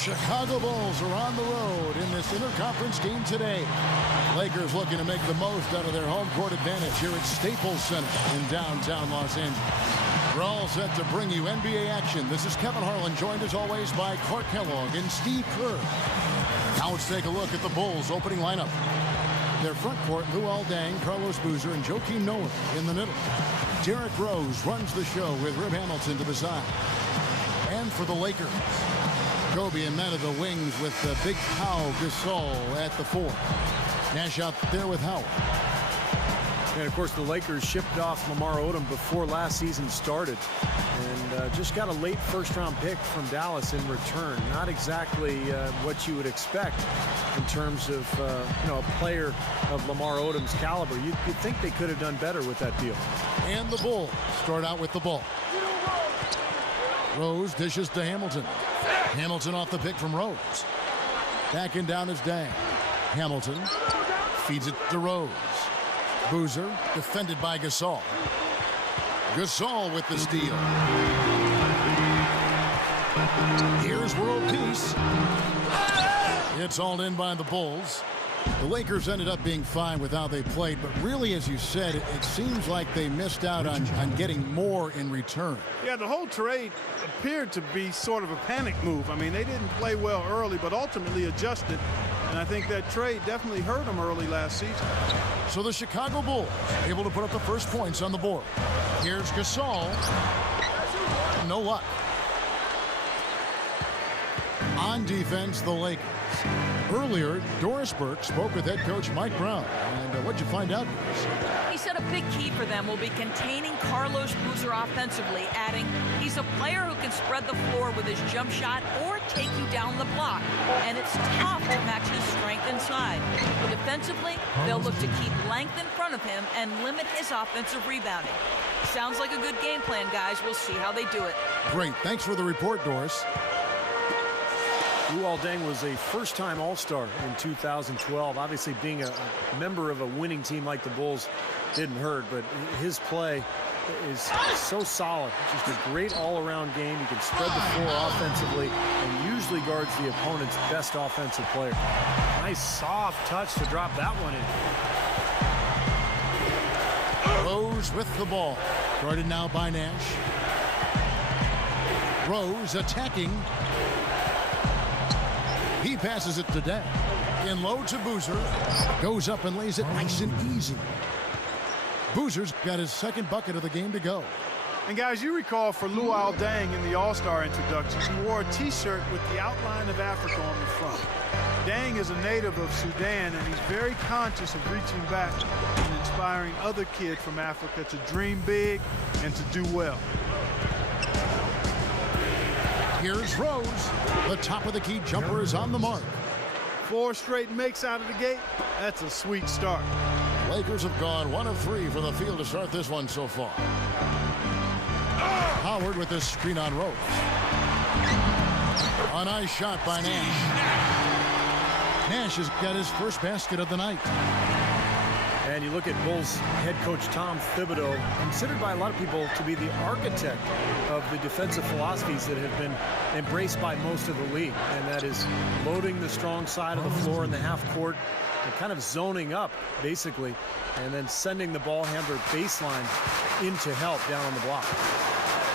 Chicago Bulls are on the road in this interconference game today. Lakers looking to make the most out of their home court advantage here at Staples Center in downtown Los Angeles. We're all set to bring you NBA action. This is Kevin Harlan, joined as always by Clark Kellogg and Steve Kerr. Now let's take a look at the Bulls' opening lineup. Their front court, Luol Deng, Carlos Boozer, and Joakim Noah in the middle. Derrick Rose runs the show with Rip Hamilton to the side. And for the Lakers, Kobe and men of the wings with the big Pau Gasol at the 4. Nash out there with Howard. And of course the Lakers shipped off Lamar Odom before last season started, and just got a late first-round pick from Dallas in return. Not exactly what you would expect in terms of a player of Lamar Odom's caliber. You'd think they could have done better with that deal. And the Bulls start out with the ball. Rose dishes to Hamilton. Hamilton off the pick from Rose. Backing down is Deng. Hamilton feeds it to Rose. Boozer defended by Gasol. Gasol with the steal. Here's world peace. It's all in by the Bulls. The Lakers ended up being fine with how they played, but really, as you said, it seems like they missed out on getting more in return. Yeah, the whole trade appeared to be sort of a panic move. I mean, they didn't play well early, but ultimately adjusted. And I think that trade definitely hurt them early last season. So the Chicago Bulls able to put up the first points on the board. Here's Gasol. No luck. On defense, the Lakers. Earlier, Doris Burke spoke with head coach Mike Brown. And what'd you find out, Doris? He said a big key for them will be containing Carlos Boozer offensively, adding, he's a player who can spread the floor with his jump shot or take you down the block. And it's tough to match his strength inside. But defensively, they'll look to keep length in front of him and limit his offensive rebounding. Sounds like a good game plan, guys. We'll see how they do it. Great. Thanks for the report, Doris. Luol Deng was a first-time All-Star in 2012. Obviously, being a member of a winning team like the Bulls didn't hurt, but his play is so solid. Just a great all-around game. He can spread the floor offensively and usually guards the opponent's best offensive player. Nice soft touch to drop that one in. Rose with the ball. Guarded now by Nash. Rose attacking. He passes it to Deng. In low to Boozer. Goes up and lays it nice and easy. Boozer's got his second bucket of the game to go. And guys, you recall for Luol Deng in the All-Star introductions, he wore a T-shirt with the outline of Africa on the front. Deng is a native of Sudan, and he's very conscious of reaching back and inspiring other kids from Africa to dream big and to do well. Here's Rose. The top of the key jumper is on the mark. 4 straight makes out of the gate. That's a sweet start. Lakers have gone 1 of 3 from the field to start this one so far. Howard with this screen on Rose. A nice shot by Nash. Nash has got his first basket of the night. And you look at Bulls head coach Tom Thibodeau, considered by a lot of people to be the architect of the defensive philosophies that have been embraced by most of the league. And that is loading the strong side of the floor in the half court and kind of zoning up, basically, and then sending the ball handler baseline into help down on the block.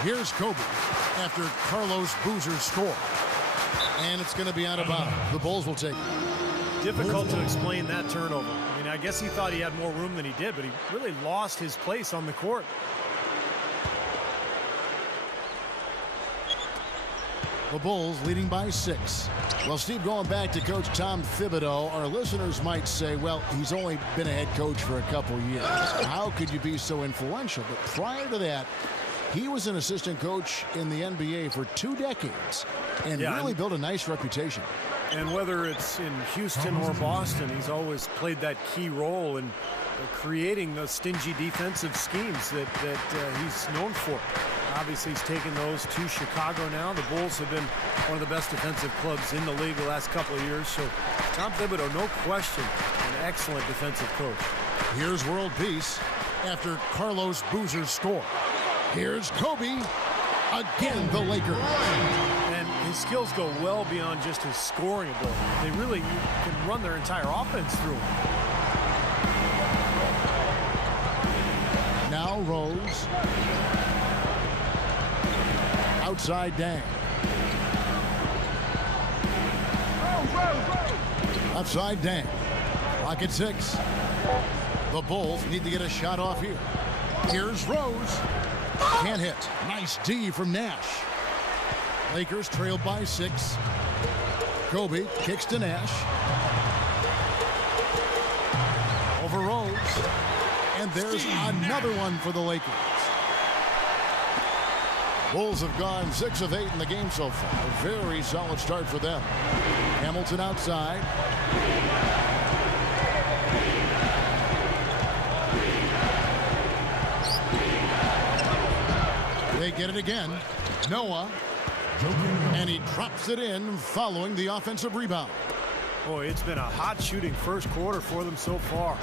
Here's Kobe after Carlos Boozer's score. And it's going to be out of bounds. The Bulls will take it. Difficult to explain that turnover. I mean, I guess he thought he had more room than he did, but he really lost his place on the court. The Bulls leading by 6. Well, Steve, going back to Coach Tom Thibodeau, our listeners might say, well, he's only been a head coach for a couple years. How could you be so influential? But prior to that, he was an assistant coach in the NBA for 2 decades and really built a nice reputation. And whether it's in Houston or Boston, he's always played that key role in creating those stingy defensive schemes that he's known for. Obviously, he's taken those to Chicago now. The Bulls have been one of the best defensive clubs in the league the last couple of years. So Tom Thibodeau, no question, an excellent defensive coach. Here's world peace after Carlos Boozer's score. Here's Kobe. Again, the Lakers. And his skills go well beyond just his scoring ability. They really can run their entire offense through him. Now Rose. Outside Dang. Outside Dang. Clock at 6. The Bulls need to get a shot off here. Here's Rose. Can't hit. Nice D from Nash. Lakers trailed by 6. Kobe kicks to Nash. Over Rose. And there's another one for the Lakers. Bulls have gone 6 of 8 in the game so far. A very solid start for them. Hamilton outside. They get it again. Noah. And he drops it in following the offensive rebound. Boy, it's been a hot shooting first quarter for them so far.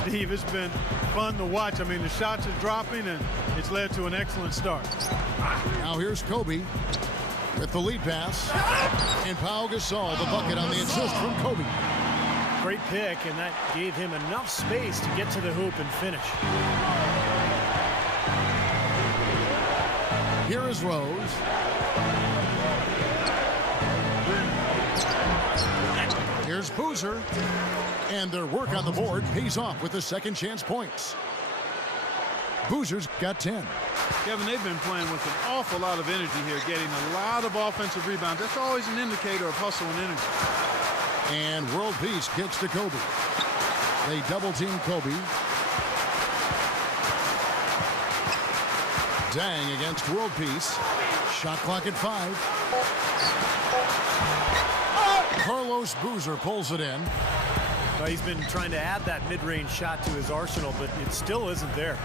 Steve, it's been fun to watch. I mean, the shots are dropping, and it's led to an excellent start. Now here's Kobe with the lead pass. And Pau Gasol, the bucket on the assist from Kobe. Great pick, and that gave him enough space to get to the hoop and finish. Here is Rose. Here's Boozer. And their work on the board pays off with the second chance points. Boozer's got 10. Kevin, they've been playing with an awful lot of energy here, getting a lot of offensive rebounds. That's always an indicator of hustle and energy. And World Peace kicks to Kobe. They double team Kobe. Dang against World Peace. Shot clock at 5. Carlos Boozer pulls it in. Well, he's been trying to add that mid-range shot to his arsenal, but it still isn't there.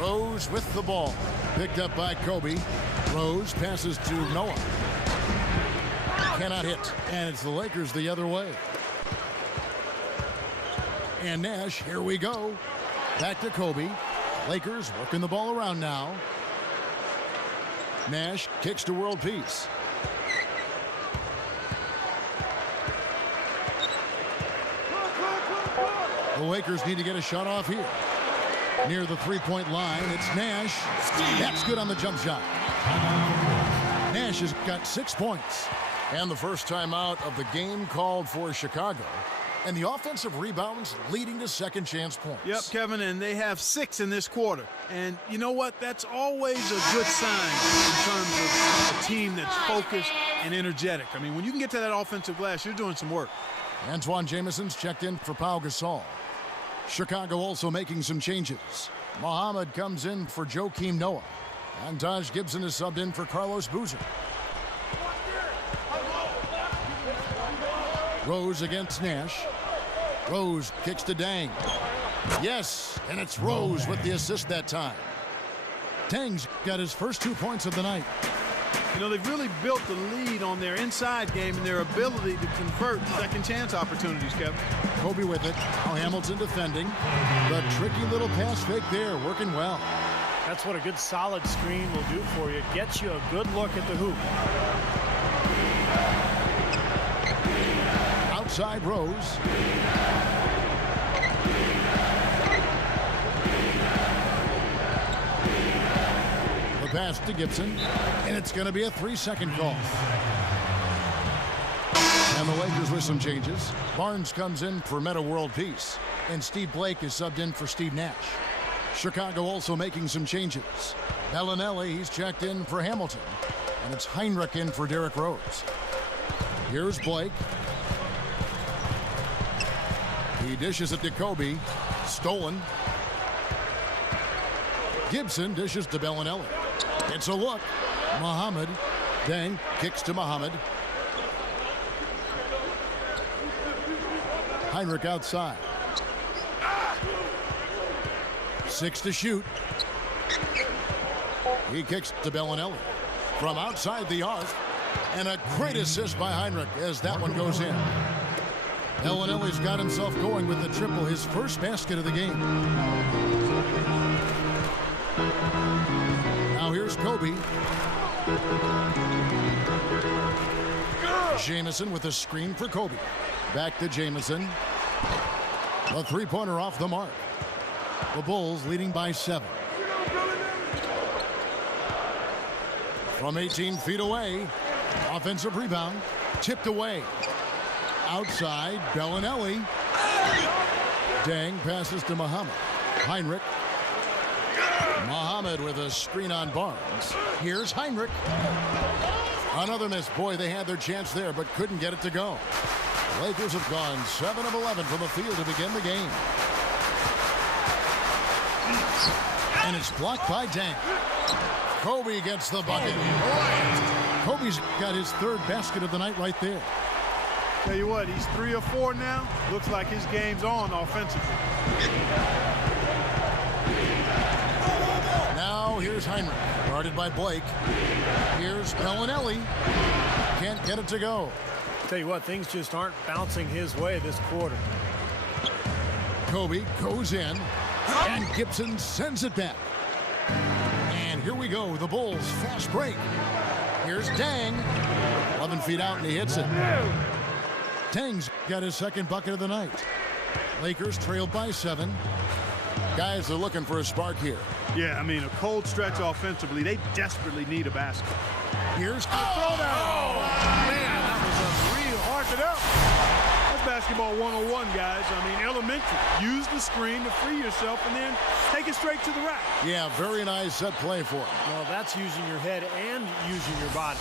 Rose with the ball. Picked up by Kobe. Rose passes to Noah. Cannot hit. And it's the Lakers the other way. And Nash, here we go. Back to Kobe. Lakers working the ball around now. Nash kicks to World Peace. The Lakers need to get a shot off here. Near the three-point line, it's Nash. That's good on the jump shot. Nash has got 6 points. And the first timeout of the game called for Chicago. And the offensive rebounds leading to second chance points. Yep, Kevin, and they have 6 in this quarter. And you know what? That's always a good sign in terms of a team that's focused and energetic. I mean, when you can get to that offensive glass, you're doing some work. Antoine Jameson's checked in for Pau Gasol. Chicago also making some changes. Muhammad comes in for Joakim Noah. And Taj Gibson is subbed in for Carlos Boozer. Rose against Nash. Rose kicks to Dang. Yes, and it's Rose with the assist that time. Dang's got his first 2 points of the night. You know, they've really built the lead on their inside game and their ability to convert second chance opportunities, Kevin. Kobe with it. Now Hamilton defending. The tricky little pass fake there, working well. That's what a good solid screen will do for you. Gets you a good look at the hoop. Outside Rose. The pass to Gibson. And it's going to be a 3-second call. And the Lakers with some changes. Barnes comes in for Meta World Peace. And Steve Blake is subbed in for Steve Nash. Chicago also making some changes. Bellinelli, he's checked in for Hamilton. And it's Heinrich in for Derrick Rose. Here's Blake. He dishes it to Kobe. Stolen. Gibson dishes to Bellinelli. It's a look. Muhammad. Dang kicks to Muhammad. Heinrich outside. 6 to shoot. He kicks to Bellinelli. From outside the arc. And a great assist by Heinrich as that one goes in. Bellinelli's got himself going with the triple, his first basket of the game. Now here's Kobe. Jamison with a screen for Kobe. Back to Jamison. A three-pointer off the mark. The Bulls leading by 7. From 18 feet away. Offensive rebound. Tipped away. Outside, Bellinelli. Dang passes to Muhammad. Heinrich. Muhammad with a screen on Barnes. Here's Heinrich. Another miss. Boy, they had their chance there, but couldn't get it to go. Lakers have gone 7 of 11 from the field to begin the game. And it's blocked by Dang. Kobe gets the bucket. Kobe's got his third basket of the night right there. Tell you what, he's 3 of 4 now. Looks like his game's on offensively. Now here's Heinrich, guarded by Blake. Here's Bellinelli. Can't get it to go. Tell you what, things just aren't bouncing his way this quarter. Kobe goes in, and Gibson sends it back. And here we go, the Bulls fast break. Here's Dang, 11 feet out, and he hits it. Dang's got his second bucket of the night. Lakers trailed by 7. Guys are looking for a spark here. Yeah, I mean, a cold stretch offensively. They desperately need a basket. Here's throwdown. Man, that was unreal. Arc it up. That's basketball 101, guys. I mean, elementary. Use the screen to free yourself and then take it straight to the rack. Yeah, very nice set play for him. Well, that's using your head and using your body.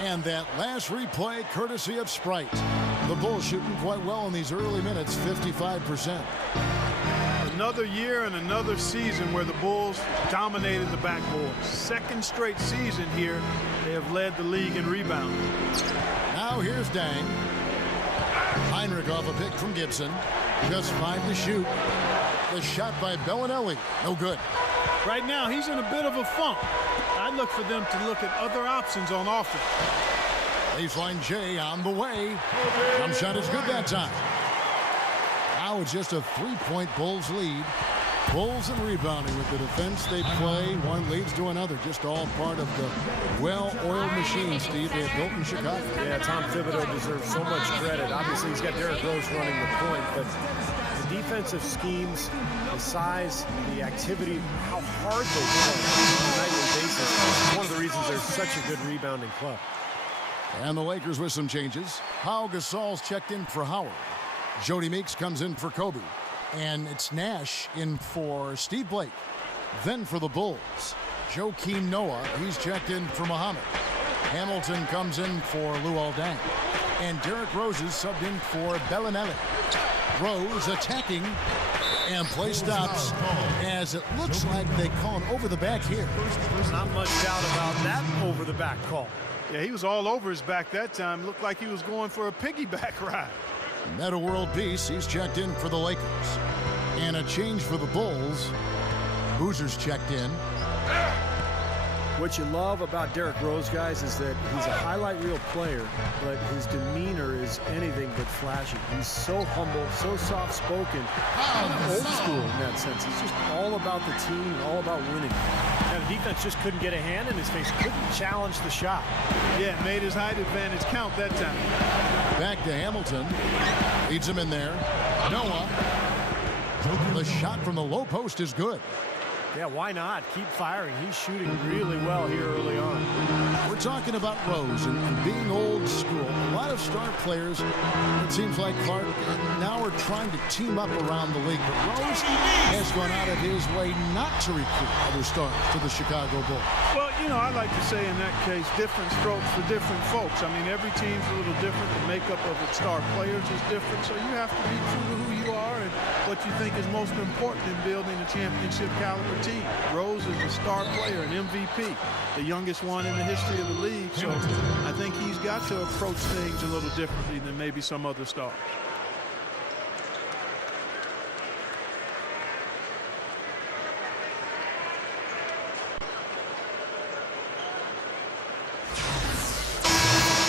And that last replay courtesy of Sprite. The Bulls shooting quite well in these early minutes, 55%. Another year and another season where the Bulls dominated the backboard. Second straight season here, they have led the league in rebounding. Now here's Dang. Heinrich off a pick from Gibson. Just 5 to shoot. The shot by Bellinelli. No good. Right now, he's in a bit of a funk. I'd look for them to look at other options on offense. Baseline J on the way. Jump shot is good that time. Now it's just a 3-point Bulls lead. Bulls and rebounding with the defense they play. One leads to another. Just all part of the well-oiled machine, Steve, they have built in Chicago. Yeah, Tom Thibodeau deserves so much credit. Obviously, he's got Derrick Rose running the point, but the defensive schemes, the size, the activity, how hard they play on a nightly basis is one of the reasons they're such a good rebounding club. And the Lakers with some changes. Pau Gasol's checked in for Howard. Jody Meeks comes in for Kobe. And it's Nash in for Steve Blake. Then for the Bulls, Joakim Noah. He's checked in for Muhammad. Hamilton comes in for Luol Deng. And Derrick Rose is subbed in for Bellinelli. Rose attacking. And play stops as it looks like they call an over-the-back here. Not much doubt about that over-the-back call. Yeah, he was all over his back that time. Looked like he was going for a piggyback ride. Meta World Peace, he's checked in for the Lakers. And a change for the Bulls. Boozer's checked in. What you love about Derrick Rose, guys, is that he's a highlight reel player, but his demeanor is anything but flashy. He's so humble, so soft-spoken, old school in that sense. He's just all about the team, all about winning. And the defense just couldn't get a hand in his face, couldn't challenge the shot. Yeah, made his height advantage count that time. Back to Hamilton. Leads him in there. Noah. The shot from the low post is good. Yeah, why not? Keep firing. He's shooting really well here early on. We're talking about Rose and being old school. A lot of star players, it seems like, Clark, now are trying to team up around the league. But Rose has gone out of his way not to recruit other stars to the Chicago Bulls. Well, you know, I like to say in that case, different strokes for different folks. I mean, every team's a little different. The makeup of its star players is different. So you have to be true to who you are and what you think is most important in building a championship caliber team. Rose is a star player, an MVP, the youngest one in the history of the league. So I think he's got to approach things a little differently than maybe some other stars.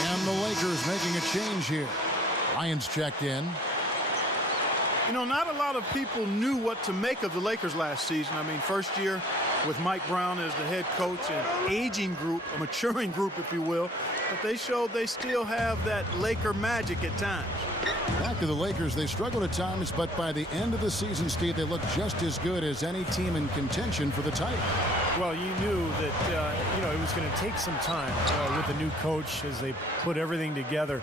And the Lakers making a change here. Lions checked in. You know, not a lot of people knew what to make of the Lakers last season. I mean, first year, with Mike Brown as the head coach, an aging group, a maturing group, if you will. But they showed they still have that Laker magic at times. Back to the Lakers, they struggled at times, but by the end of the season, Steve, they looked just as good as any team in contention for the title. Well, you knew that, it was going to take some time with the new coach as they put everything together.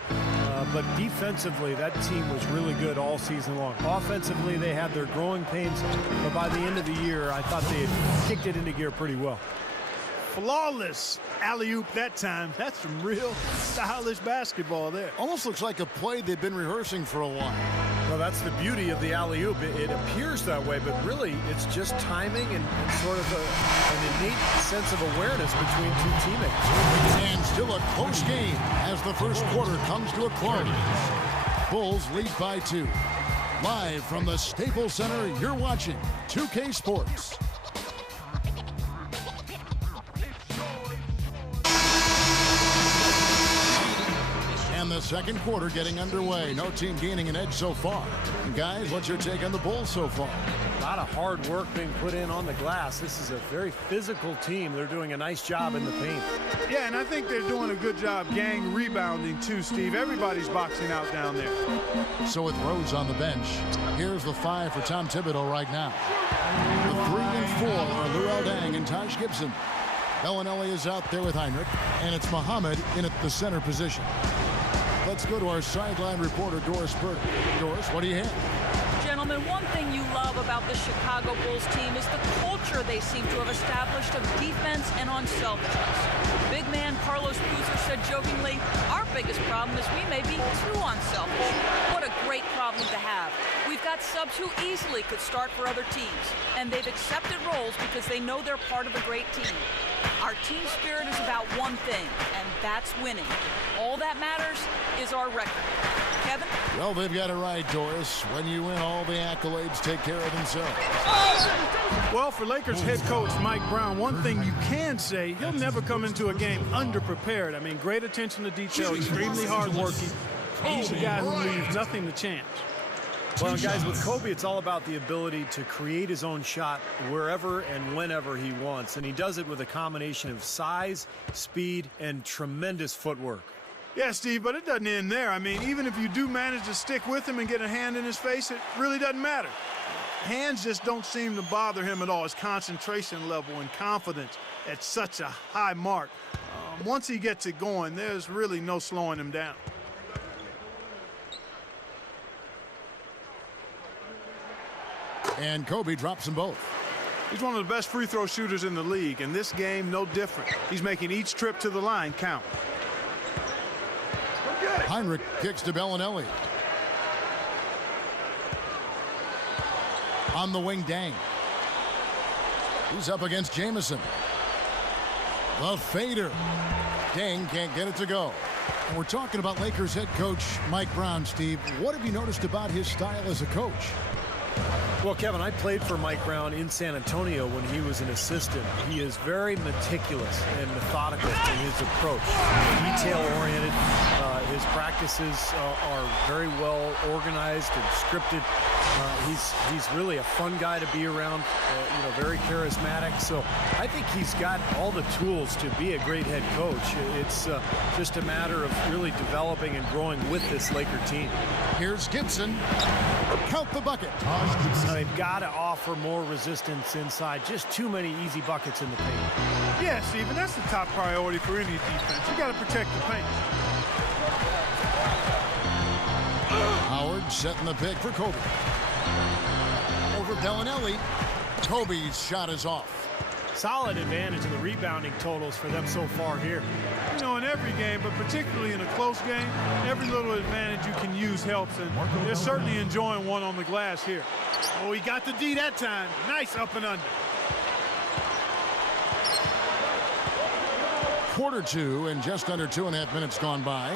But defensively, that team was really good all season long. Offensively, they had their growing pains, but by the end of the year, I thought they had kicked it into gear pretty well. Flawless alley-oop that time. That's some real stylish basketball there. Almost looks like a play they've been rehearsing for a while. Well, that's the beauty of the alley-oop. It appears that way, but really it's just timing and sort of an innate sense of awareness between two teammates. And still a close game as the first quarter comes to a close. Bulls lead by 2. Live from the Staples Center, you're watching 2K Sports. And the second quarter getting underway. No team gaining an edge so far. And guys, what's your take on the Bulls so far? A lot of hard work being put in on the glass. This is a very physical team. They're doing a nice job in the paint. Yeah, and I think they're doing a good job gang rebounding too, Steve. Everybody's boxing out down there. So with Rose on the bench, here's the 5 for Tom Thibodeau right now. The 3 and 4 are Luol Deng and Taj Gibson. Bellinelli is out there with Heinrich, and it's Muhammad in at the center position. Let's go to our sideline reporter, Doris Burke. Doris, what do you have? Gentlemen, one thing you love about the Chicago Bulls team is the culture they seem to have established of defense and unselfishness. Big man Carlos Boozer said jokingly, our biggest problem is we may be too unselfish. What a great problem to have. We've got subs who easily could start for other teams, and they've accepted roles because they know they're part of a great team. Our team spirit is about one thing, and that's winning. All that matters is our record. Kevin? Well, they've got it right, Doris. When you win, all the accolades take care of themselves. Well, for Lakers head coach Mike Brown, one thing you can say, he'll never come into a game underprepared. I mean, great attention to detail, extremely hardworking. He's a guy who leaves nothing to chance. Well, guys, with Kobe, it's all about the ability to create his own shot wherever and whenever he wants. And he does it with a combination of size, speed, and tremendous footwork. Yeah, Steve, but it doesn't end there. I mean, even if you do manage to stick with him and get a hand in his face, it really doesn't matter. Hands just don't seem to bother him at all. His concentration level and confidence at such a high mark. Once he gets it going, there's really no slowing him down. And Kobe drops them both. He's one of the best free throw shooters in the league, and this game, no different. He's making each trip to the line count. Heinrich kicks to Bellinelli. On the wing, Deng. He's up against Jamison. The fader. Deng can't get it to go. And we're talking about Lakers head coach Mike Brown, Steve. What have you noticed about his style as a coach? Well, Kevin, I played for Mike Brown in San Antonio when he was an assistant. He is very meticulous and methodical in his approach. Detail-oriented. His practices are very well organized and scripted. He's really a fun guy to be around, very charismatic. So I think he's got all the tools to be a great head coach. It's just a matter of really developing and growing with this Laker team. Here's Gibson. Count the bucket. Now they've got to offer more resistance inside. Just too many easy buckets in the paint. Yeah, Stephen, that's the top priority for any defense. You got to protect the paint. Howard setting the pick for Kobe. Over Bellinelli. Kobe's shot is off. Solid advantage in the rebounding totals for them so far here. You know, in every game, but particularly in a close game, every little advantage you can use helps, and they're certainly enjoying one on the glass here. Oh, he got the D that time. Nice up and under. Quarter 2 and just under 2.5 minutes gone by.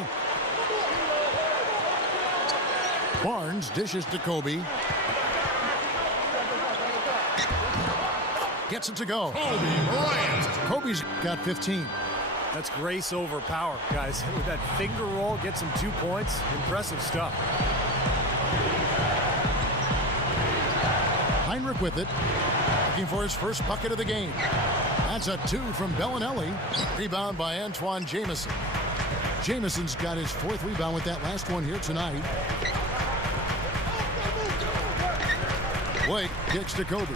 Barnes dishes to Kobe. Gets it to go. Kobe Bryant. Kobe's got 15. That's grace over power, guys. With that finger roll, gets him 2 points. Impressive stuff. Heinrich with it. looking for his first bucket of the game. That's a 2 from Bellinelli. Rebound by Antoine Jamison. Jamison's got his 4th rebound with that last one here tonight. Blake kicks to Kobe.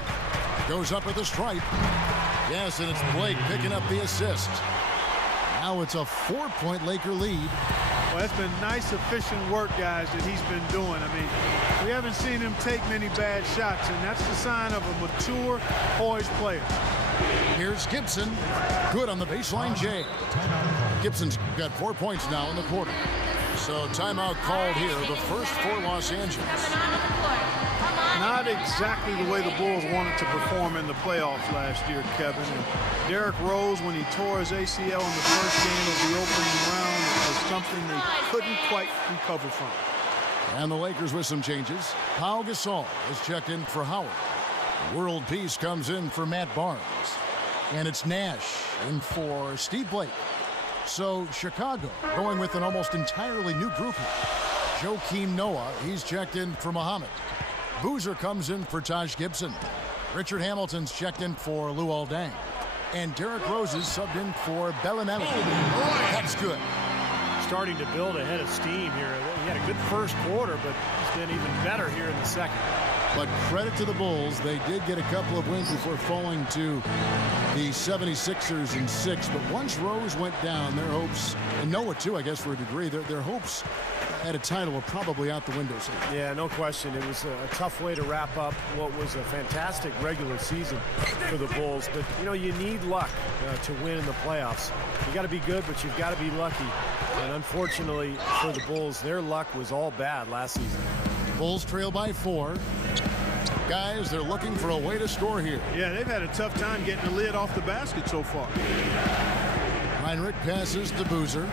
Goes up at the stripe. Yes, and it's Blake picking up the assist. Now it's a 4-point Laker lead. Well, that's been nice, efficient work, guys, that he's been doing. I mean, we haven't seen him take many bad shots, and that's the sign of a mature, poised player. Here's Gibson. Good on the baseline, Jay. Gibson's got 4 points now in the quarter. So timeout called here, the first for Los Angeles. Not exactly the way the Bulls wanted to perform in the playoffs last year, Kevin. And Derrick Rose, when he tore his ACL in the first game of the opening round, it was something they couldn't quite recover from. And the Lakers with some changes. Pau Gasol is checked in for Howard. World Peace comes in for Matt Barnes. And it's Nash in for Steve Blake. So Chicago going with an almost entirely new group here. Joakim Noah, he's checked in for Muhammad. Boozer comes in for Taj Gibson. Richard Hamilton's checked in for Luol Deng. And Derrick Rose is subbed in for Bellinelli. That's good. Starting to build a head of steam here. He had a good first quarter, but he's been even better here in the second. But credit to the Bulls. They did get a couple of wins before falling to the 76ers in 6. But once Rose went down, their hopes, and Noah too, I guess, for a degree, their hopes at a title were probably out the window. Yeah, no question. It was a tough way to wrap up what was a fantastic regular season for the Bulls. But, you know, you need luck to win in the playoffs. You got to be good, but you've got to be lucky. And unfortunately for the Bulls, their luck was all bad last season. Bulls trail by 4. Guys, they're looking for a way to score here. Yeah, they've had a tough time getting the lid off the basket so far. Heinrich passes to Boozer.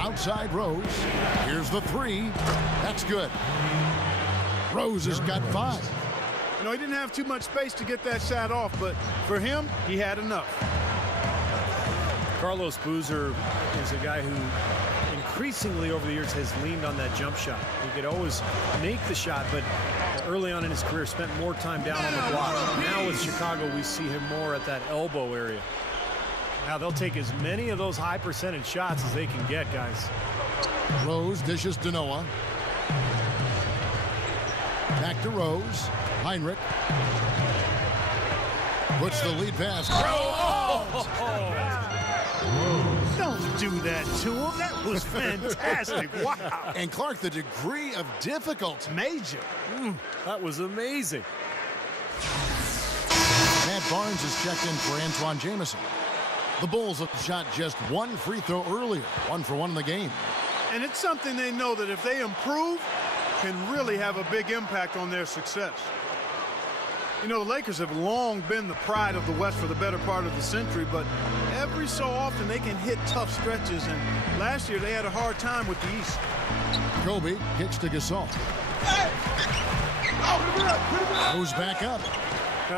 Outside Rose. Here's the 3. That's good. Rose has got 5. You know, he didn't have too much space to get that shot off, but for him, he had enough. Carlos Boozer is a guy who increasingly over the years has leaned on that jump shot. He could always make the shot, but early on in his career spent more time down on the block. Now with Chicago, we see him more at that elbow area. Now they'll take as many of those high percentage shots as they can get, guys. Rose dishes to Noah. Back to Rose. Heinrich puts the lead pass. Don't do that to him. That was fantastic. Wow. And Clark, the degree of difficulty. Major. That was amazing. Matt Barnes is checked in for Antoine Jamison. The Bulls have shot just 1 free throw earlier. 1 for 1 in the game. And it's something they know that if they improve, can really have a big impact on their success. You know, the Lakers have long been the pride of the West for the better part of the century, but every so often they can hit tough stretches, and last year they had a hard time with the East. Kobe kicks to Gasol. Goes back up.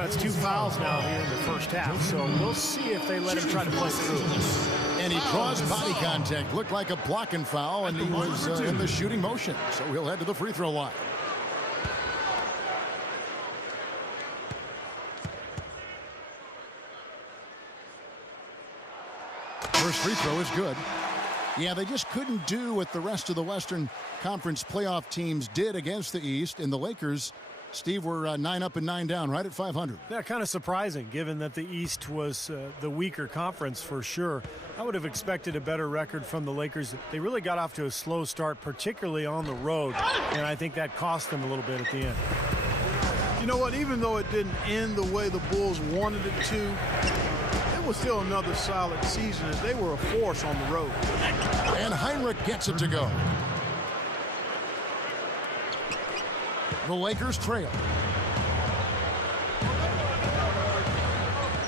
It's 2 fouls now here in the first half, so we'll see if they let him try to play through. And he draws body contact. Looked like a blocking foul, and he was in the shooting motion, so he'll head to the free throw line. First free throw is good. Yeah, they just couldn't do what the rest of the Western Conference playoff teams did against the East. And the Lakers, Steve, were 9 up and 9 down, right at 500. Yeah, kind of surprising, given that the East was the weaker conference for sure. I would have expected a better record from the Lakers. They really got off to a slow start, particularly on the road, and I think that cost them a little bit at the end. You know what? Even though it didn't end the way the Bulls wanted it to, it was still another solid season as they were a force on the road. And Heinrich gets it to go. The Lakers trail.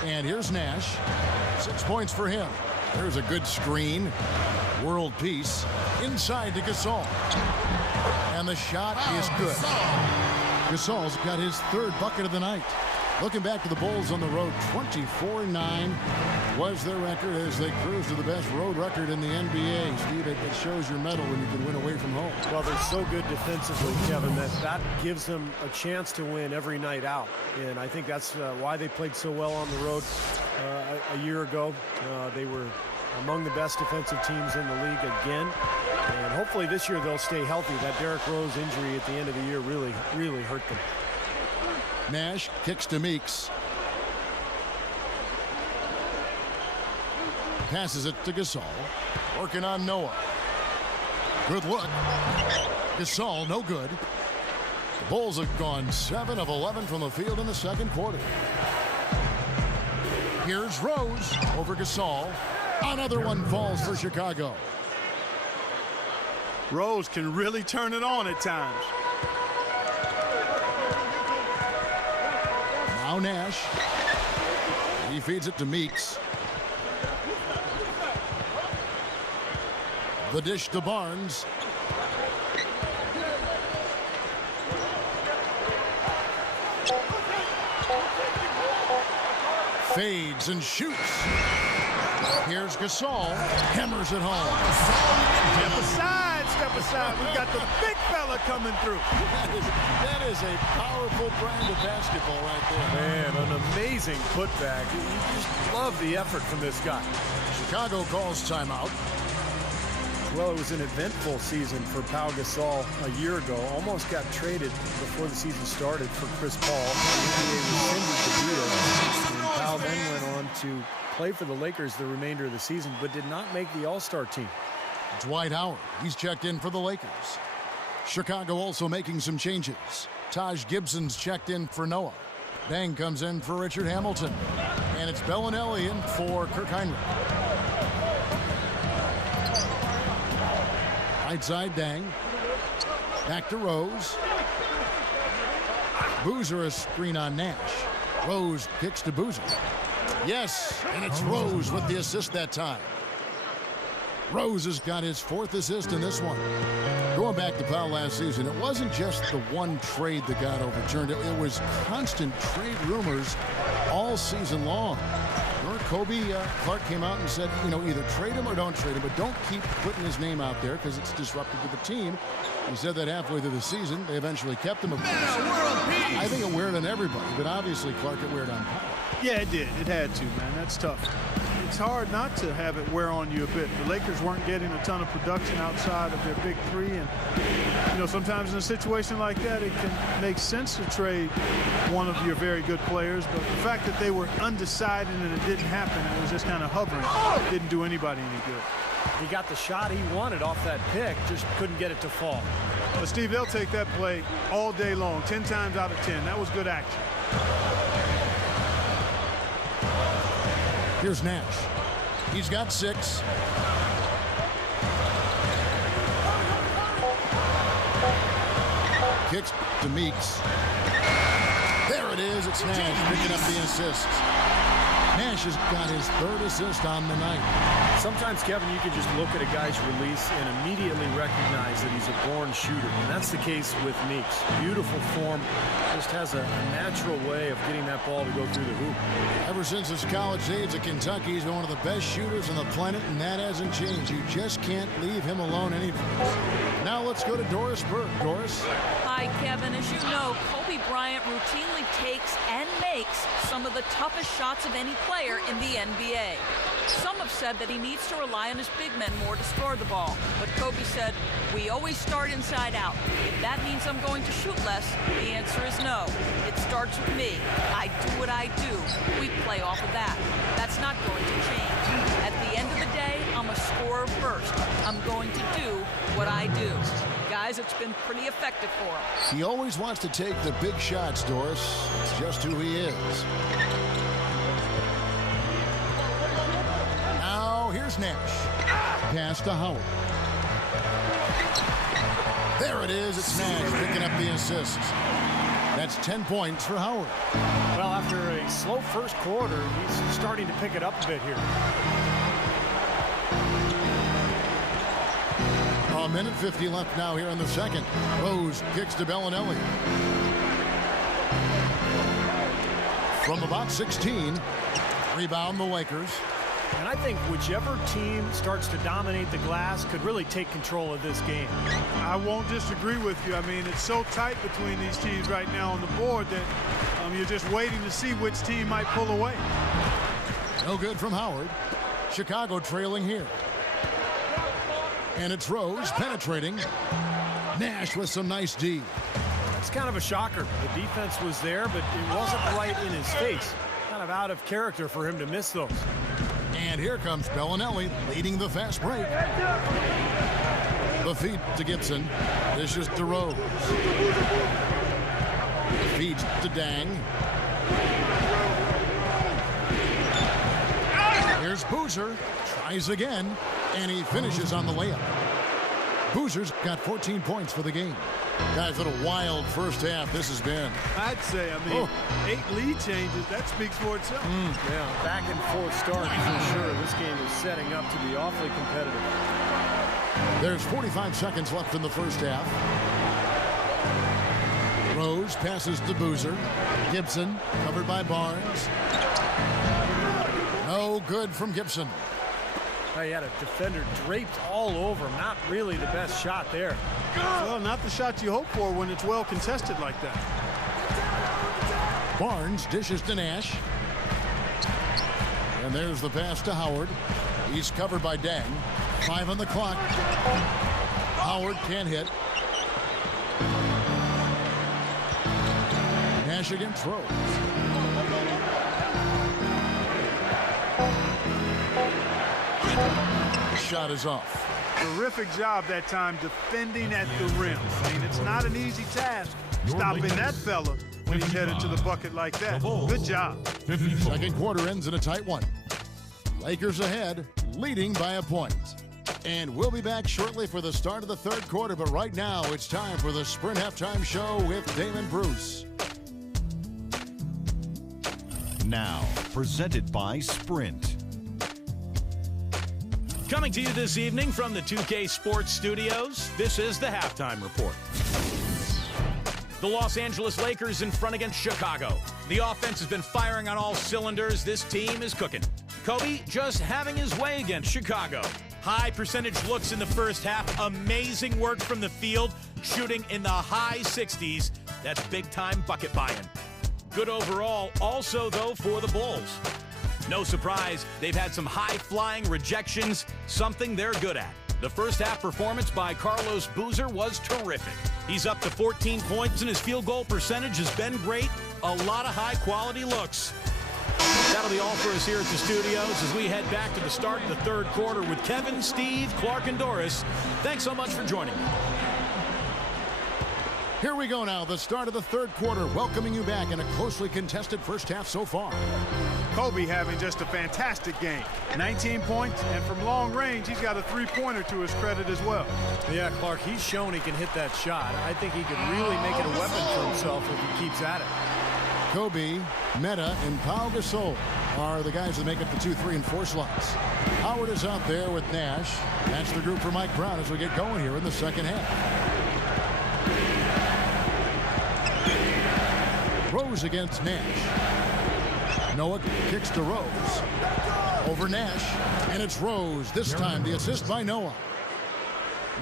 And here's Nash. 6 points for him. There's a good screen. World Peace. Inside to Gasol. And the shot is good. Gasol's got his 3rd bucket of the night. Looking back to the Bulls on the road, 24-9. was their record as they cruise to the best road record in the NBA. Steve, it shows your mettle when you can win away from home. Well, they're so good defensively, Kevin, that gives them a chance to win every night out. And I think that's why they played so well on the road a year ago. They were among the best defensive teams in the league again. And hopefully this year they'll stay healthy. That Derrick Rose injury at the end of the year really, really hurt them. Nash kicks to Meeks. Passes it to Gasol. Working on Noah. Good look. Gasol, no good. The Bulls have gone 7 of 11 from the field in the second quarter. Here's Rose over Gasol. Another one falls for Chicago. Rose can really turn it on at times. Now Nash. He feeds it to Meeks. The dish to Barnes. Fades and shoots. Here's Gasol. Hammers it home. Step aside, step aside. We've got the big fella coming through. That is a powerful brand of basketball right there. Man, an amazing putback. You just love the effort from this guy. Chicago calls timeout. Well, it was an eventful season for Pau Gasol a year ago. Almost got traded before the season started for Chris Paul. The NBA rescinded the deal. And Pau then went on to play for the Lakers the remainder of the season, but did not make the All-Star team. Dwight Howard, he's checked in for the Lakers. Chicago also making some changes. Taj Gibson's checked in for Noah. Deng comes in for Richard Hamilton. And it's Bellinelli in for Kirk Heinrich. Right side, Deng. Back to Rose. Boozer a screen on Nash. Rose kicks to Boozer. Yes, and it's Rose with the assist that time. Rose has got his 4th assist in this one. Going back to Pau last season, it wasn't just the one trade that got overturned. It was constant trade rumors all season long. Kobe Clark came out and said, you know, either trade him or don't trade him, but don't keep putting his name out there because it's disruptive to the team. He said that halfway through the season. They eventually kept him. I think it weird on everybody, but obviously Clark it weird on Pau. Yeah, it did. It had to, man. That's tough. It's hard not to have it wear on you a bit. The Lakers weren't getting a ton of production outside of their big three, and you know, sometimes in a situation like that, it can make sense to trade one of your very good players, but the fact that they were undecided and it didn't happen, it was just kind of hovering. It didn't do anybody any good. He got the shot he wanted off that pick, just couldn't get it to fall. But Steve, they'll take that play all day long, 10 times out of 10. That was good action. Here's Nash. He's got 6. Kicks to Meeks. There it is. It's Nash picking up the assist. Nash has got his 3rd assist on the night. Sometimes, Kevin, you can just look at a guy's release and immediately recognize that he's a born shooter. And that's the case with Meeks. Beautiful form. Just has a natural way of getting that ball to go through the hoop. Ever since his college days at Kentucky, he's been one of the best shooters on the planet, and that hasn't changed. You just can't leave him alone anyplace. Now let's go to Doris Burke. Doris? Hi, Kevin. As you know, Kobe Bryant routinely takes and makes some of the toughest shots of any player in the NBA. Some have said that he needs to rely on his big men more to score the ball. But Kobe said, we always start inside out. If that means I'm going to shoot less, the answer is no. It starts with me. I do what I do. We play off of that. That's not going to change. At the end of the day, I'm a scorer first. I'm going to do what I do. Guys, it's been pretty effective for him. He always wants to take the big shots, Doris. It's just who he is. Now, here's Nash. Pass to Howard. There it is. It's Nash picking up the assist. That's 10 points for Howard. Well, after a slow first quarter, he's starting to pick it up a bit here. A minute 50 left now here in the second. Rose kicks to Bellinelli. From about 16, rebound the Lakers. And I think whichever team starts to dominate the glass could really take control of this game. I won't disagree with you. I mean, it's so tight between these teams right now on the board that you're just waiting to see which team might pull away. No good from Howard. Chicago trailing here. And it's Rose penetrating. Nash with some nice D. It's kind of a shocker. The defense was there, but it wasn't right in his face. Kind of out of character for him to miss those. And here comes Bellinelli leading the fast break. The feed to Gibson. Dishes to Rose. Feeds to Dang. Here's Boozer. Tries again. And he finishes on the layup. Boozer's got 14 points for the game. Guys, what a wild first half this has been. I'd say, 8 lead changes, that speaks for itself. Yeah, back and forth start for sure. This game is setting up to be awfully competitive. There's 45 seconds left in the first half. Rose passes to Boozer. Gibson covered by Barnes. No good from Gibson. He had a defender draped all over him. Not really the best shot there. Well, not the shot you hope for when it's well contested like that. Barnes dishes to Nash. And there's the pass to Howard. He's covered by Dang. 5 on the clock. Howard can't hit. Nash against Rose. Shot is off. Terrific job that time defending at the rim. I mean, it's not an easy task stopping that fella when he's headed to the bucket like that. Good job. Second quarter ends in a tight one. Lakers ahead, leading by a point. And we'll be back shortly for the start of the third quarter, but right now it's time for the Sprint Halftime Show with Damon Bruce. Now, presented by Sprint. Coming to you this evening from the 2K Sports Studios, this is the Halftime Report. The Los Angeles Lakers in front against Chicago. The offense has been firing on all cylinders. This team is cooking. Kobe just having his way against Chicago. High percentage looks in the first half. Amazing work from the field, shooting in the high 60s. That's big-time bucket buying. Good overall also, though, for the Bulls. No surprise, they've had some high-flying rejections, something they're good at. The first half performance by Carlos Boozer was terrific. He's up to 14 points, and his field goal percentage has been great. A lot of high-quality looks. That'll be all for us here at the studios as we head back to the start of the third quarter with Kevin, Steve, Clark, and Doris. Thanks so much for joining me. Here we go now, the start of the third quarter, welcoming you back in a closely contested first half so far. Kobe having just a fantastic game. 19 points, and from long range, he's got a three-pointer to his credit as well. Yeah, Clark, he's shown he can hit that shot. I think he could really make it a weapon for himself if he keeps at it. Kobe, Meta, and Pau Gasol are the guys that make up the 2, 3, and 4 slots. Howard is out there with Nash. That's the group for Mike Brown as we get going here in the second half. Rose against Nash. Noah kicks to Rose. Over Nash, and it's Rose. This time, the assist by Noah.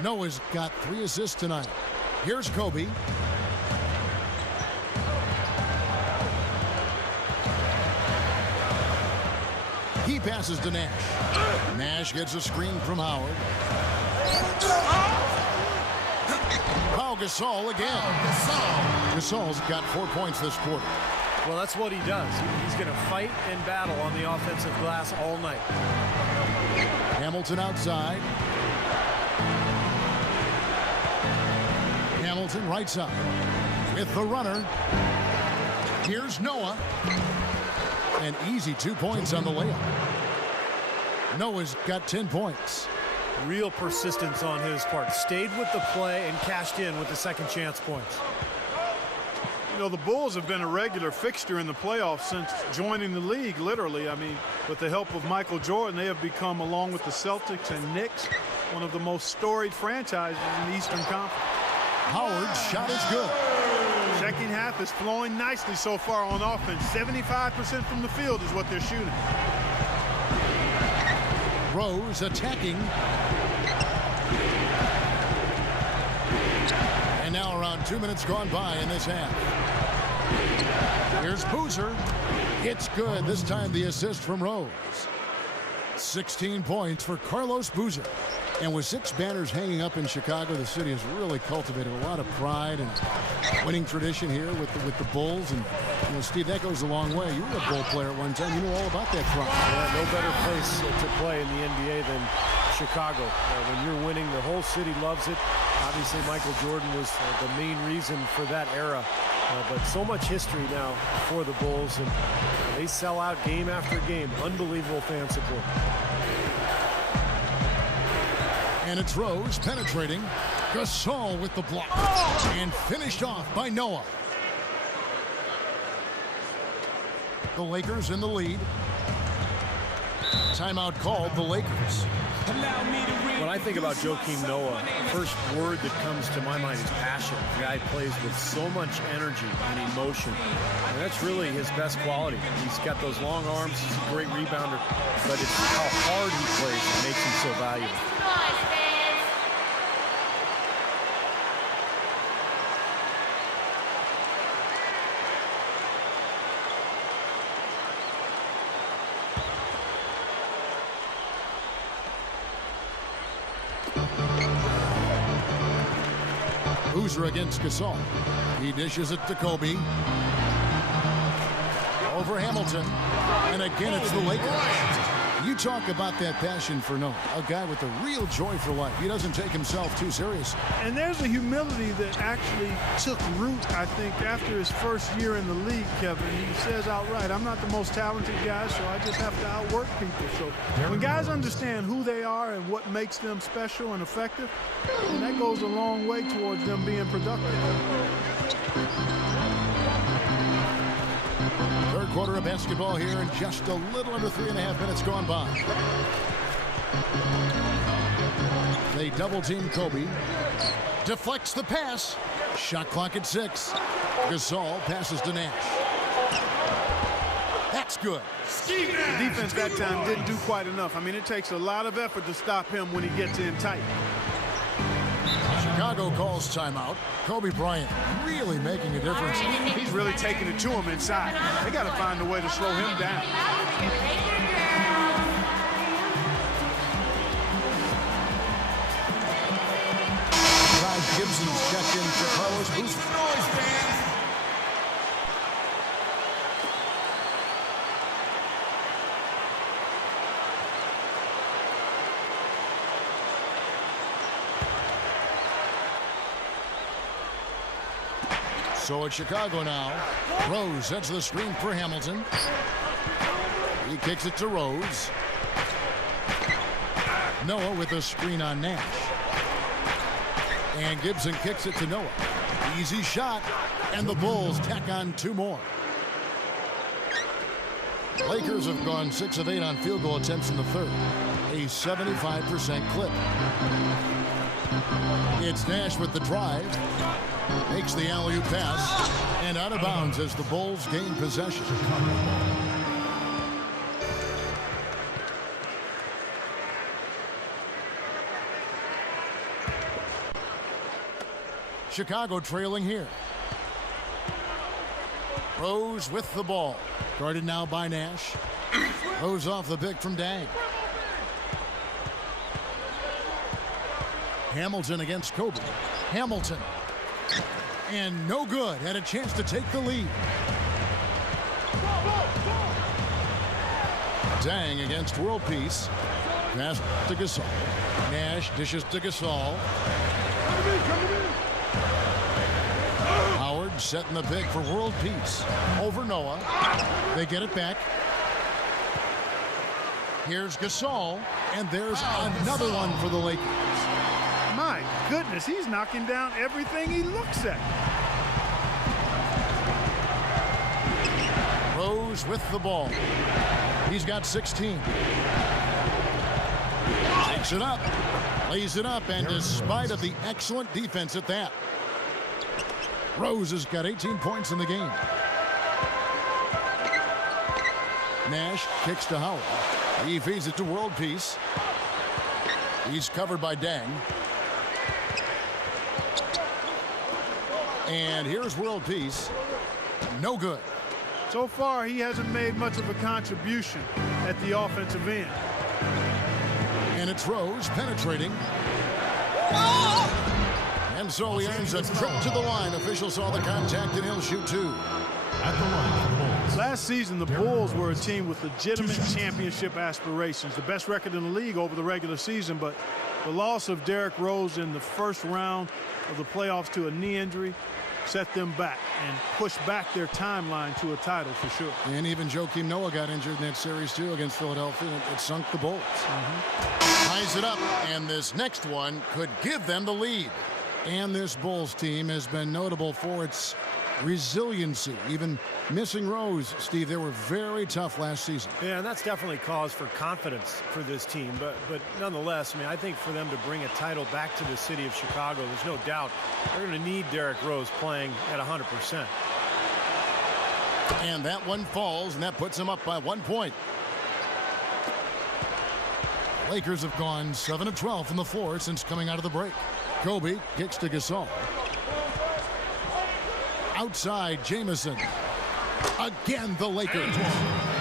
Noah's got 3 assists tonight. Here's Kobe. He passes to Nash. Nash gets a screen from Howard. Pau Gasol again. Gasol's got 4 points this quarter. Well, that's what he does. He's going to fight and battle on the offensive glass all night. Hamilton outside. Hamilton right side. With the runner. Here's Noah. An easy 2 points on the layup. Noah's got 10 points. Real persistence on his part. Stayed with the play and cashed in with the second chance points. You know, the Bulls have been a regular fixture in the playoffs since joining the league, literally. I mean, with the help of Michael Jordan, they have become, along with the Celtics and Knicks, one of the most storied franchises in the Eastern Conference. Howard's shot is good. Second half is flowing nicely so far on offense. 75% from the field is what they're shooting. Rose attacking. And now around 2 minutes gone by in this half. Here's Boozer. It's good. This time the assist from Rose. 16 points for Carlos Boozer. And with 6 banners hanging up in Chicago, the city has really cultivated a lot of pride and winning tradition here with the Bulls. And, you know, Steve, that goes a long way. You were a Bull player at one time. You know all about that front. Yeah, no better place to play in the NBA than Chicago. When you're winning, the whole city loves it. Obviously, Michael Jordan was the main reason for that era. But so much history now for the Bulls, and they sell out game after game. Unbelievable fan support. And it's Rose penetrating. Gasol with the block. And finished off by Noah. The Lakers in the lead. Timeout called the Lakers. When I think about Joakim Noah, the first word that comes to my mind is passion. The guy plays with so much energy and emotion. And that's really his best quality. He's got those long arms. He's a great rebounder. But it's how hard he plays that makes him so valuable. Boozer against Gasol. He dishes it to Kobe. Over Hamilton. And again, it's the Lakers. You talk about that passion for Noah. A guy with a real joy for life. He doesn't take himself too seriously. And there's a humility that actually took root, I think, after his first year in the league, Kevin. He says outright, I'm not the most talented guy, so I just have to outwork people. So when guys understand who they are and what makes them special and effective, and that goes a long way towards them being productive. Third quarter of basketball here, and just a little under 3.5 minutes gone by. They double-team Kobe. Deflects the pass. Shot clock at 6. Gasol passes to Nash. That's good. The defense that time didn't do quite enough. I mean, it takes a lot of effort to stop him when he gets in tight. Chicago calls timeout. Kobe Bryant really making a difference. He's really taking it to him inside. They got to find a way to slow him down. Taj Gibson's checked in for Carlos Boozer. So it's Chicago now. Rose sets the screen for Hamilton. He kicks it to Rose. Noah with the screen on Nash. And Gibson kicks it to Noah. Easy shot. And the Bulls tack on 2 more. Lakers have gone 6 of 8 on field goal attempts in the third. A 75% clip. It's Nash with the drive. Makes the alley-oop pass. And out of bounds as the Bulls gain possession. Chicago trailing here. Rose with the ball. Guarded now by Nash. Rose off the pick from Dang. Hamilton against Kobe. Hamilton. And no good. Had a chance to take the lead. Dang against World Peace. Pass to Gasol. Nash dishes to Gasol. Howard setting the pick for World Peace. Over Noah. They get it back. Here's Gasol. And there's another one for the Lakers. My goodness, he's knocking down everything he looks at. Rose with the ball. He's got 16. Takes it up. Lays it up, and despite of the excellent defense at that, Rose has got 18 points in the game. Nash kicks to Howard. He feeds it to World Peace. He's covered by Dang. And here's World Peace. No good. So far, he hasn't made much of a contribution at the offensive end. And it's Rose penetrating. And so he earns a trip to the line. Officials saw the contact, and he'll shoot two. At the line for the Bulls. Last season, the Bulls were a team with legitimate championship aspirations. The best record in the league over the regular season, but the loss of Derrick Rose in the first round of the playoffs to a knee injury set them back and pushed back their timeline to a title for sure. And even Joakim Noah got injured in that series, too, against Philadelphia. It sunk the Bulls. Ties it up, and this next one could give them the lead. And this Bulls team has been notable for its resiliency. Even missing Rose, Steve, they were very tough last season. Yeah, and that's definitely cause for confidence for this team. But nonetheless, I mean, I think for them to bring a title back to the city of Chicago, there's no doubt they're going to need Derrick Rose playing at 100%. And that one falls, and that puts them up by 1 point. Lakers have gone 7 of 12 from the floor since coming out of the break. Kobe kicks to Gasol. Outside, Jamison. Again, the Lakers.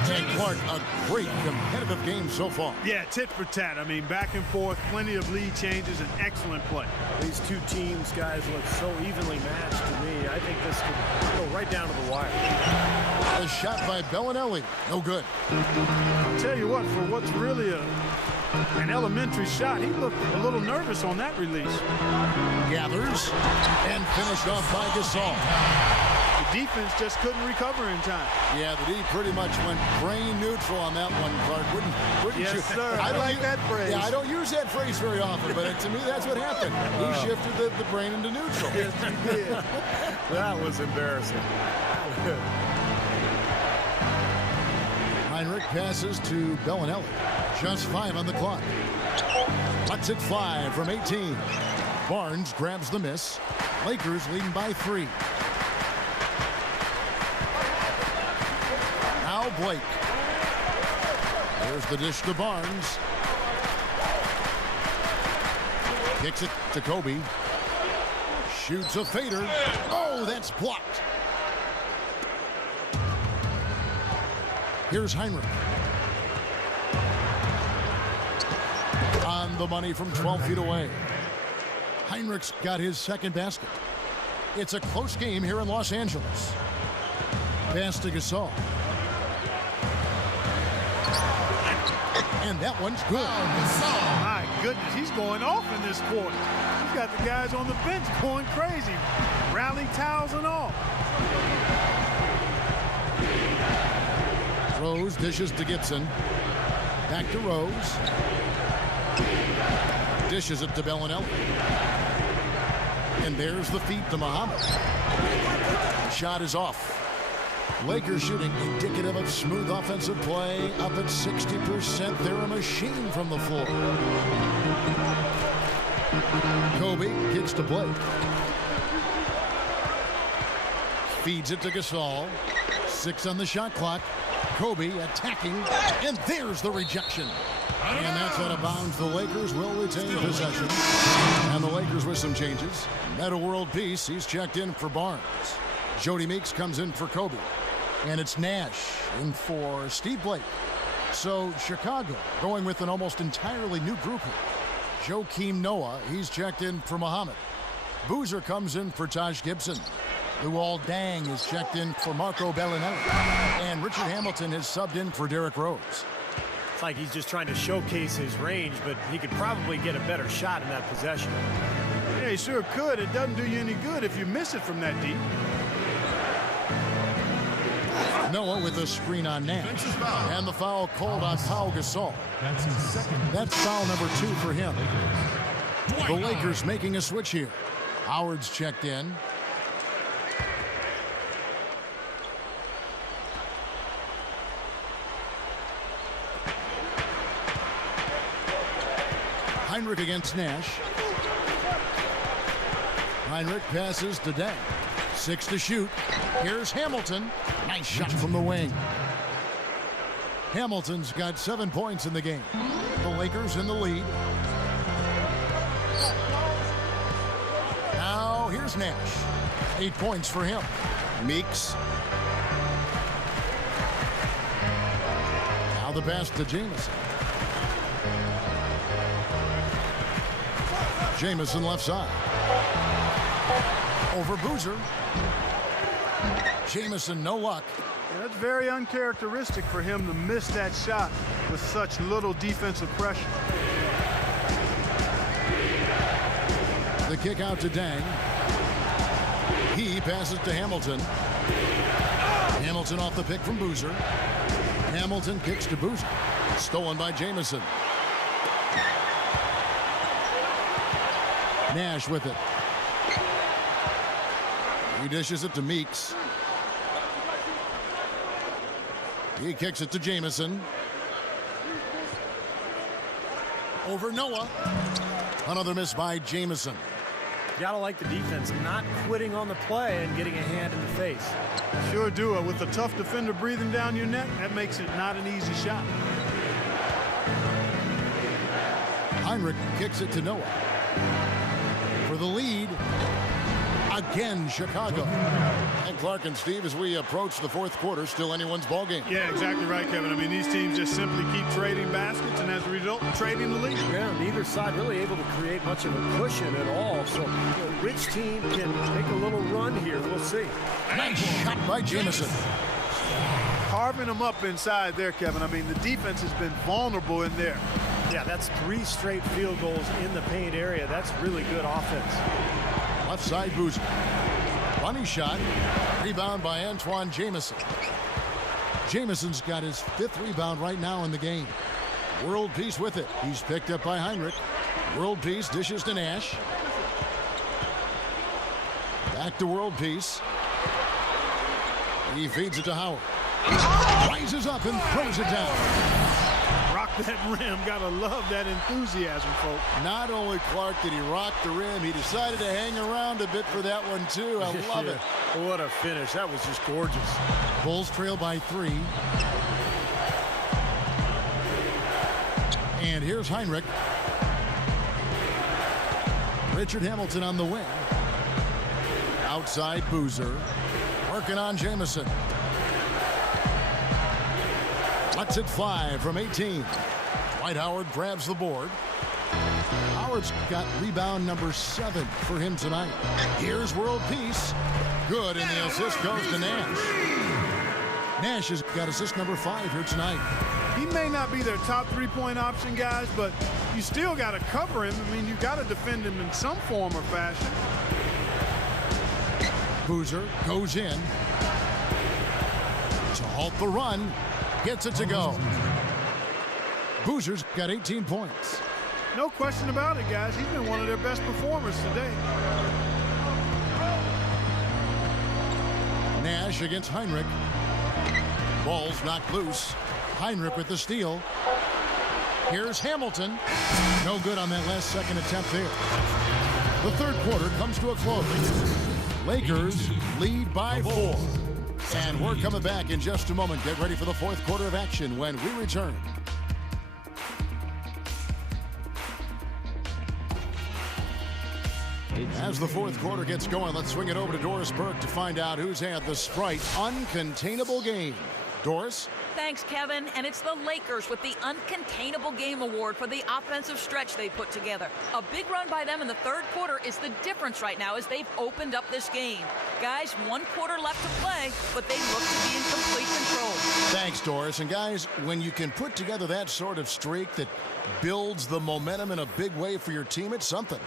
And Clark, a great competitive game so far. Yeah, tit for tat. I mean, back and forth, plenty of lead changes, and excellent play. These two teams, guys, look so evenly matched to me. I think this could go right down to the wire. A shot by Bellinelli. No good. I'll tell you what, for what's really an elementary shot, he looked a little nervous on that release. Gathers and finished off by Gasol. The defense just couldn't recover in time. Yeah, the D pretty much went brain neutral on that one, Clark. Wouldn't yes, you? Sir. I like that phrase. Yeah, I don't use that phrase very often, but to me, that's what happened. He shifted the brain into neutral. Yes, he did. That was embarrassing. Heinrich passes to Bellinelli. Just 5 on the clock. Lets it fly from 18. Barnes grabs the miss. Lakers leading by 3. Now Blake. There's the dish to Barnes. Kicks it to Kobe. Shoots a fader. Oh, that's blocked. Here's Heinrich. On the money from 12 feet away. Heinrich's got his second basket. It's a close game here in Los Angeles. Pass to Gasol. And that one's good. My goodness, he's going off in this quarter. He's got the guys on the bench going crazy. Rally towels and all. Rose dishes to Gibson. Back to Rose. Dishes it to Bellinelli. And there's the feed to Muhammad. Shot is off. Lakers shooting indicative of smooth offensive play. Up at 60%. They're a machine from the floor. Kobe kicks to Blake. Feeds it to Gasol. 6 on the shot clock. Kobe attacking, and there's the rejection. And that's out of bounds. The Lakers will retain possession. And the Lakers with some changes. Metta World Peace, he's checked in for Barnes. Jody Meeks comes in for Kobe. And it's Nash in for Steve Blake. So Chicago going with an almost entirely new group here. Joakim Noah, he's checked in for Muhammad. Boozer comes in for Taj Gibson. Luol Deng is checked in for Marco Bellinelli. And Richard Hamilton has subbed in for Derrick Rose. It's like he's just trying to showcase his range, but he could probably get a better shot in that possession. Yeah, he sure could. It doesn't do you any good if you miss it from that deep. Noah with a screen on Nash. And the foul called on Pau Gasol. That's his second. That's foul number 2 for him. The Lakers making a switch here. Howard's checked in. Heinrich against Nash. Heinrich passes to Deng. 6 to shoot. Here's Hamilton. Nice shot from the wing. Hamilton's got 7 points in the game. The Lakers in the lead. here's Nash. 8 points for him. Meeks. Now the pass to Jamison. Jamison left side. Over Boozer. Jamison, no luck. Yeah, that's very uncharacteristic for him to miss that shot with such little defensive pressure. The kick out to Dang. He passes to Hamilton. Hamilton off the pick from Boozer. Hamilton kicks to Boozer. Stolen by Jamison. Nash with it. He dishes it to Meeks. He kicks it to Jamison. Over Noah. Another miss by Jamison. Gotta like the defense not quitting on the play and getting a hand in the face. Sure do it. With a tough defender breathing down your neck, that makes it not an easy shot. Heinrich kicks it to Noah. For the lead. Again, Chicago. And Clark and Steve, as we approach the fourth quarter, still anyone's ball game. Yeah, exactly right, Kevin. I mean, these teams just simply keep trading baskets, and as a result, trading the lead. Yeah, neither side really able to create much of a cushion at all. So, which team can make a little run here? We'll see. Nice shot by Jamison. Carving them up inside there, Kevin. I mean, the defense has been vulnerable in there. Yeah, that's 3 straight field goals in the paint area. That's really good offense. Left side Boozer. Bunny shot. Rebound by Antoine Jamison. Jamison's got his 5th rebound right now in the game. World Peace with it. He's picked up by Heinrich. World Peace dishes to Nash. Back to World Peace. He feeds it to Howard. Rises up and throws it down. Rock that rim. Gotta love that enthusiasm, folks. Not only Clark did he rock the rim, he decided to hang around a bit for that one too. I love it. What a finish. That was just gorgeous. Bulls trail by 3. And here's Heinrich. Richard Hamilton on the wing. Outside Boozer. Working on Jamison. Lets it fly from 18. Dwight Howard grabs the board. Howard's got rebound number 7 for him tonight. Here's World Peace. Good, and the assist goes to Nash. Nash has got assist number 5 here tonight. He may not be their top three-point option, guys, but you still got to cover him. I mean, you got to defend him in some form or fashion. Boozer goes in to halt the run. Gets it to go. Boozer's got 18 points. No question about it, guys. He's been one of their best performers today. Nash against Heinrich. Ball's knocked loose. Heinrich with the steal. Here's Hamilton. No good on that last second attempt there. The third quarter comes to a close. Lakers lead by 4. And we're coming back in just a moment. Get ready for the fourth quarter of action when we return. As the fourth quarter gets going, let's swing it over to Doris Burke to find out who's had the Sprite Uncontainable Game. Doris? Thanks, Kevin. And it's the Lakers with the Uncontainable Game Award for the offensive stretch they put together. A big run by them in the third quarter is the difference right now as they've opened up this game. Guys, 1 quarter left to play, but they look to be in complete control. Thanks, Doris. And guys, when you can put together that sort of streak that builds the momentum in a big way for your team, it's something.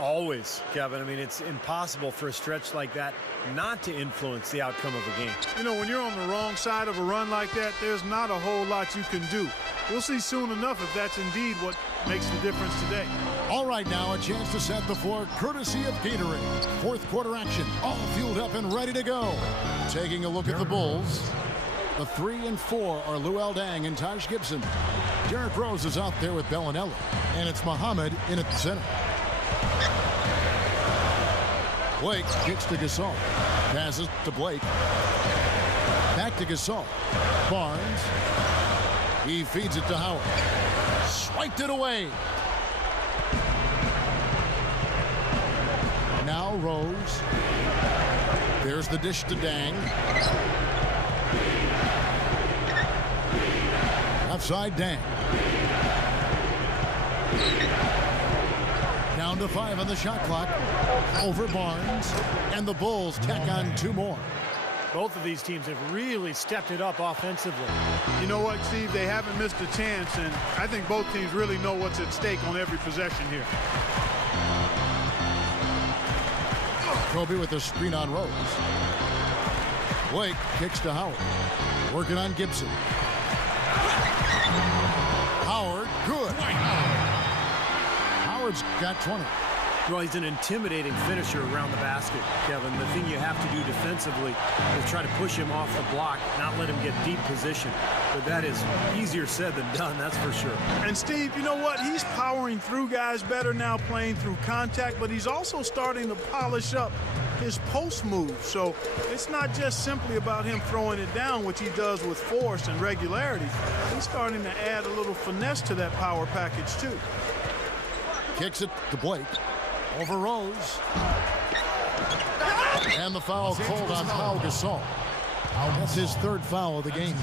Always, Kevin. I mean, it's impossible for a stretch like that not to influence the outcome of a game. You know, when you're on the wrong side of a run like that, there's not a whole lot you can do. We'll see soon enough if that's indeed what makes the difference today. All right, now a chance to set the floor courtesy of Gatorade. Fourth quarter action, all fueled up and ready to go. Taking a look at the Bulls. The 3 and 4 are Luol Deng and Taj Gibson. Derrick Rose is out there with Bellinelli. And it's Muhammad in at the center. Blake kicks to Gasol. Passes to Blake. Back to Gasol. Barnes. He feeds it to Howard. Swiped it away. Now Now Rose. There's the dish to Dang. Outside Dang. Down to 5 on the shot clock. Over Barnes. And the Bulls tack on 2 more. Both of these teams have really stepped it up offensively. You know what, Steve? They haven't missed a chance, and I think both teams really know what's at stake on every possession here. Kobe with a screen on Rose. Blake kicks to Howard. Working on Gibson. Howard, good. Howard's got 20. Well, he's an intimidating finisher around the basket, Kevin. The thing you have to do defensively is try to push him off the block, not let him get deep position. But that is easier said than done, that's for sure. And Steve, you know what? He's powering through guys better now, playing through contact, but he's also starting to polish up his post move. So it's not just simply about him throwing it down, which he does with force and regularity. He's starting to add a little finesse to that power package, too. Kicks it to Blake. Over Rose. And the foul called on Pau Gasol. That's his 3rd foul of the game.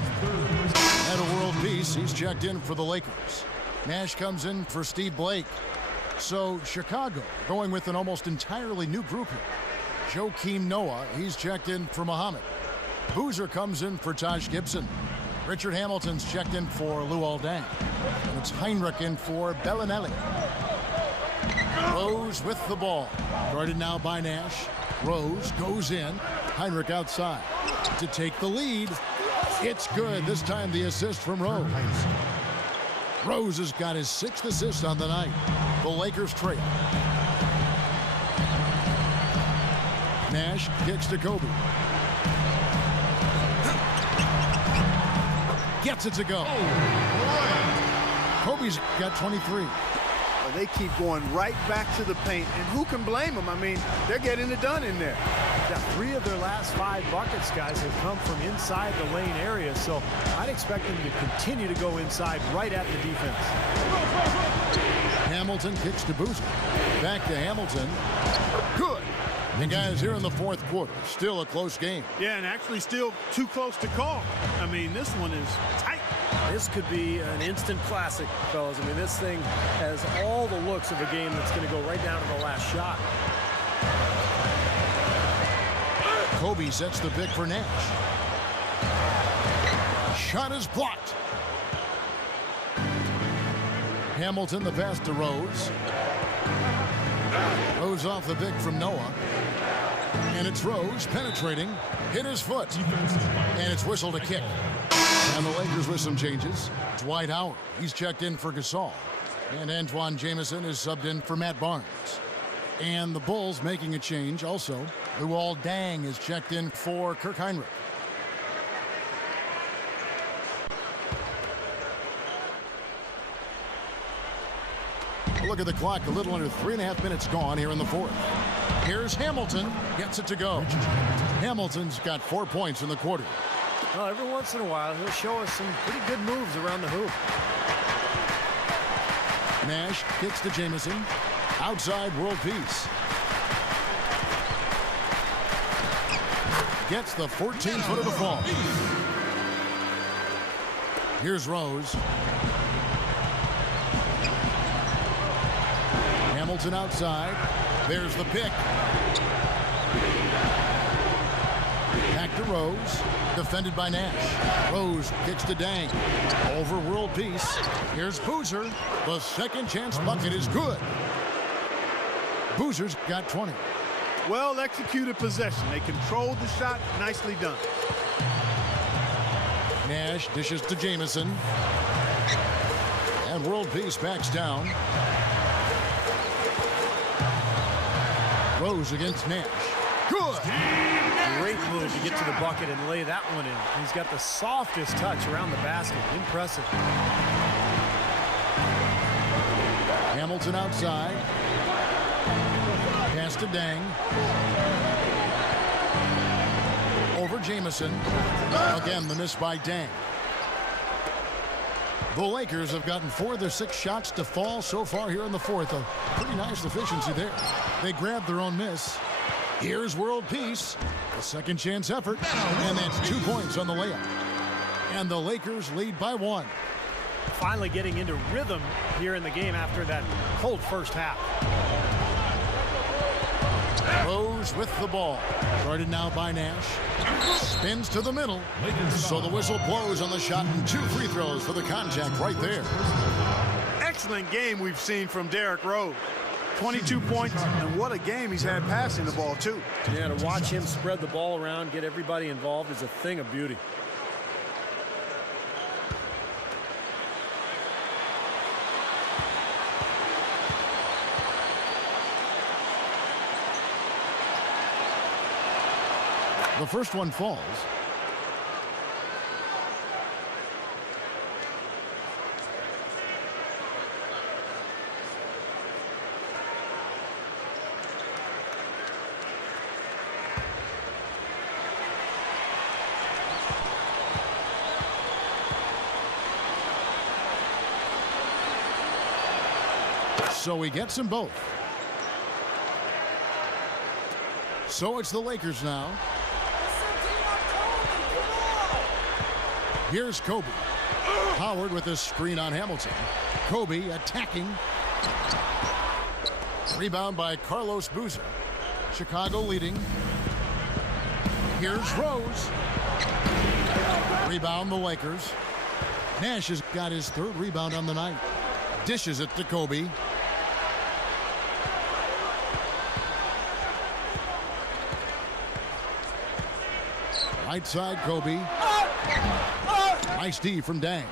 At a world peace, he's checked in for the Lakers. Nash comes in for Steve Blake. So Chicago going with an almost entirely new group here. Joakim Noah, he's checked in for Muhammad. Boozer comes in for Taj Gibson. Richard Hamilton's checked in for Luol Deng. And it's Heinrich in for Bellinelli. Rose with the ball. Guarded now by Nash. Rose goes in. Heinrich outside to take the lead. It's good. This time the assist from Rose. Rose has got his 6th assist on the night. The Lakers trail. Nash kicks to Kobe. Gets it to go. Kobe's got 23. They keep going right back to the paint, and who can blame them? I mean, they're getting it done in there. Yeah, 3 of their last 5 buckets, guys, have come from inside the lane area, so I'd expect them to continue to go inside right at the defense. Hamilton kicks to Boozer. Back to Hamilton. Good. And guys, here in the 4th quarter, still a close game. Yeah, and actually still too close to call. I mean, this one is tight. This could be an instant classic, fellas. I mean, this thing has all the looks of a game that's going to go right down to the last shot. Kobe sets the pick for Nash. Shot is blocked. Hamilton, the pass to Rose. Rose off the pick from Noah. And it's Rose penetrating. Hit his foot. And it's whistled a kick. And the Lakers with some changes. Dwight Howard, he's checked in for Gasol. And Antoine Jamison is subbed in for Matt Barnes. And the Bulls making a change also. Luol Deng is checked in for Kirk Heinrich. Look at the clock, a little under 3.5 minutes gone here in the 4th. Here's Hamilton, gets it to go. Hamilton's got 4 points in the quarter. Well, every once in a while, he'll show us some pretty good moves around the hoop. Nash kicks to Jamison. Outside, world peace. Gets the 14-foot of the fall. Here's Rose. Hamilton outside. There's the pick. Back to Rose. Defended by Nash. Rose kicks to Deng. Over world peace. Here's Boozer. The second chance bucket is good. Boozer's got 20. Well executed possession. They controlled the shot. Nicely done. Nash dishes to Jamison. And world peace backs down. Rose against Nash. Good. Great move to get to the bucket and lay that one in. He's got the softest touch around the basket. Impressive. Hamilton outside. Pass to Deng. Over Jamison. Again, the miss by Deng. The Lakers have gotten 4 of their 6 shots to fall so far here in the 4th. A pretty nice efficiency there. They grabbed their own miss. Here's World Peace, a second chance effort, and that's 2 points on the layup. And the Lakers lead by 1. Finally getting into rhythm here in the game after that cold first half. Rose with the ball. Guarded now by Nash. Spins to the middle. So the whistle blows on the shot and 2 free throws for the contact right there. Excellent game we've seen from Derrick Rose. 22 points, and what a game he's had passing the ball, too. Yeah, to watch him spread the ball around, get everybody involved is a thing of beauty. The first one falls. So he gets them both. So it's the Lakers now. Here's Kobe. Howard with his screen on Hamilton. Kobe attacking. Rebound by Carlos Boozer. Chicago leading. Here's Rose. Rebound the Lakers. Nash has got his 3rd rebound on the night. Dishes it to Kobe. Right side, Kobe. Nice D from Dang.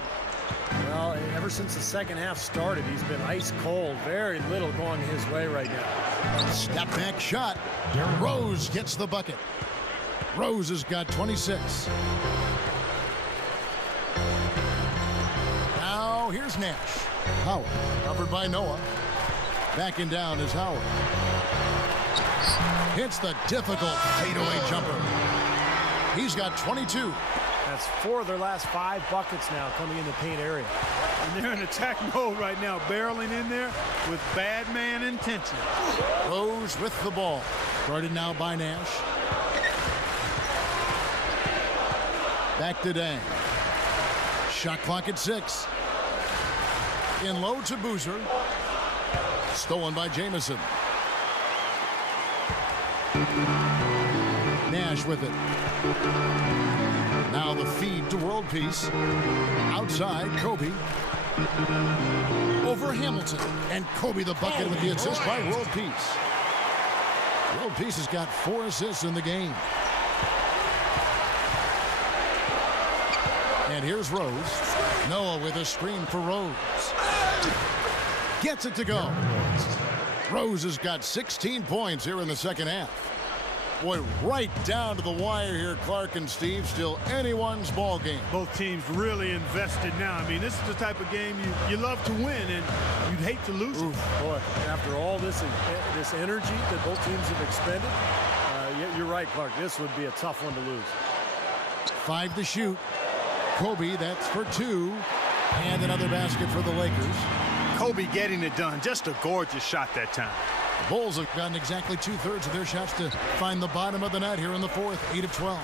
Well, ever since the second half started, he's been ice cold. Very little going his way right now. Step back shot. Rose gets the bucket. Rose has got 26. Now here's Nash. Howard covered by Noah. Backing down is Howard. Hits the difficult fadeaway jumper. He's got 22. That's 4 of their last 5 buckets now coming in the paint area. And they're in attack mode right now, barreling in there with bad man intention. Rose with the ball. Guarded now by Nash. Back to Dang. Shot clock at 6. In low to Boozer. Stolen by Jamison. Nash with it. Now the feed to World Peace. Outside, Kobe. Over Hamilton. And Kobe the bucket with the assist by World Peace. World Peace has got 4 assists in the game. And here's Rose. Noah with a screen for Rose. Gets it to go. Rose has got 16 points here in the second half. Boy, right down to the wire here, Clark and Steve. Still anyone's ball game. Both teams really invested now. I mean, this is the type of game you love to win, and you'd hate to lose it. Boy, after all this energy that both teams have expended, you're right, Clark. This would be a tough one to lose. 5 to shoot. Kobe, that's for 2. And another basket for the Lakers. Kobe getting it done. Just a gorgeous shot that time. The Bulls have gotten exactly 2/3 of their shots to find the bottom of the net here in the 4th, 8 of 12.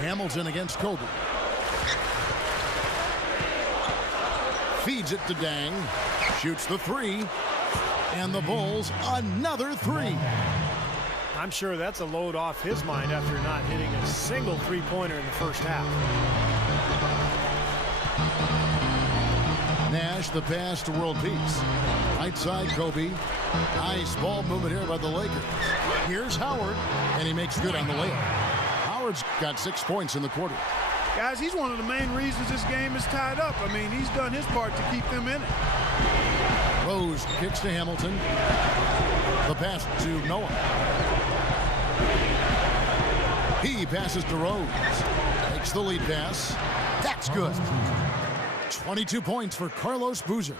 Hamilton against Kobe. Feeds it to Dang. Shoots the 3. And the Bulls, another 3. I'm sure that's a load off his mind after not hitting a single 3-pointer in the first half. Nash, the pass to World Peace. Right side, Kobe. Nice ball movement here by the Lakers. Here's Howard, and he makes good on the layup. Howard's got 6 points in the quarter. Guys, he's one of the main reasons this game is tied up. I mean, he's done his part to keep them in it. Rose kicks to Hamilton. The pass to Noah. He passes to Rose. Takes the lead pass. That's good. 22 points for Carlos Boozer.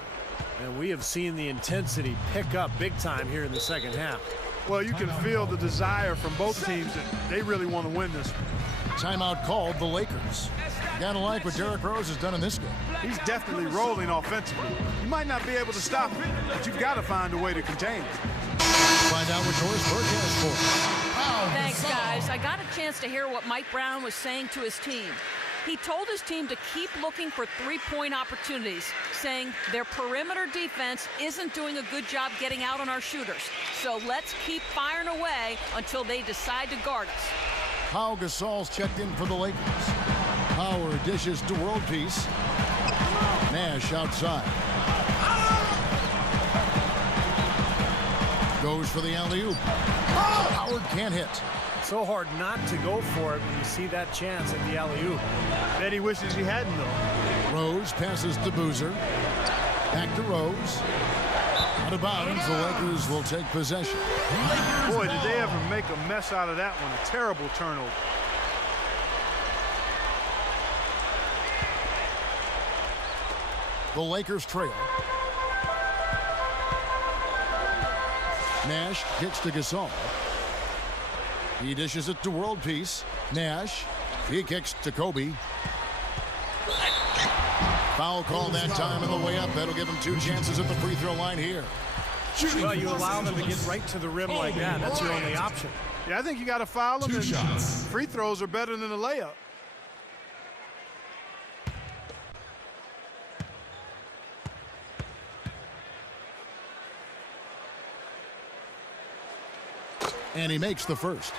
And we have seen the intensity pick up big time here in the second half. Well, you can feel the desire from both teams that they really want to win this. Timeout called the Lakers. Gotta like what Derrick Rose has done in this game. He's definitely rolling offensively. You might not be able to stop him, but you've got to find a way to contain him. Find out what Doris Burke has for. Thanks, guys. I got a chance to hear what Mike Brown was saying to his team. He told his team to keep looking for three-point opportunities, saying their perimeter defense isn't doing a good job getting out on our shooters. So let's keep firing away until they decide to guard us. Pau Gasol's checked in for the Lakers. Howard dishes to World Peace. Nash outside. Goes for the alley-oop. Howard can't hit. So hard not to go for it when you see that chance at the alley-oop. Bet he wishes he hadn't, though. Rose passes to Boozer. Back to Rose. Out of bounds, the Lakers will take possession. Boy, did they ever make a mess out of that one. A terrible turnover. The Lakers trail. Nash kicks to Gasol. He dishes it to World Peace. Nash. He kicks to Kobe. Foul call that time on the way up. That'll give him 2 chances at the free throw line here. Well, you allow them to get right to the rim like that. That's your only option. Yeah, I think you got to foul him. 2 shots. Free throws are better than a layup. And he makes the first.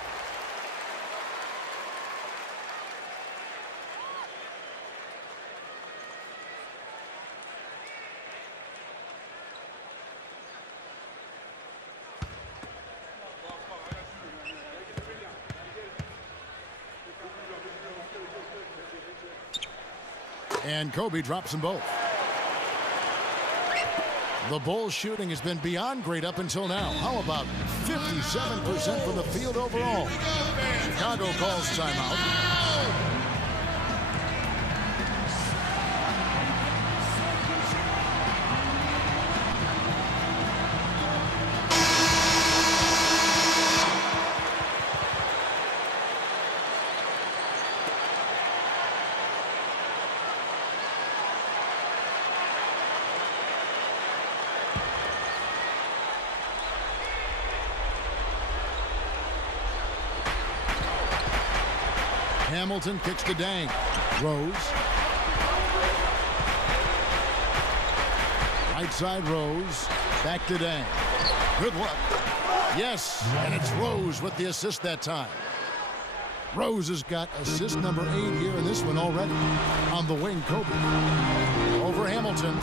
And Kobe drops them both. The Bulls' shooting has been beyond great up until now. How about 57% from the field overall? Chicago calls timeout. Hamilton kicks to Dang. Rose. Right side Rose. Back to Dang. Good luck. Yes, and it's Rose with the assist that time. Rose has got assist number 8 here in this one already. On the wing, Kobe. Over Hamilton.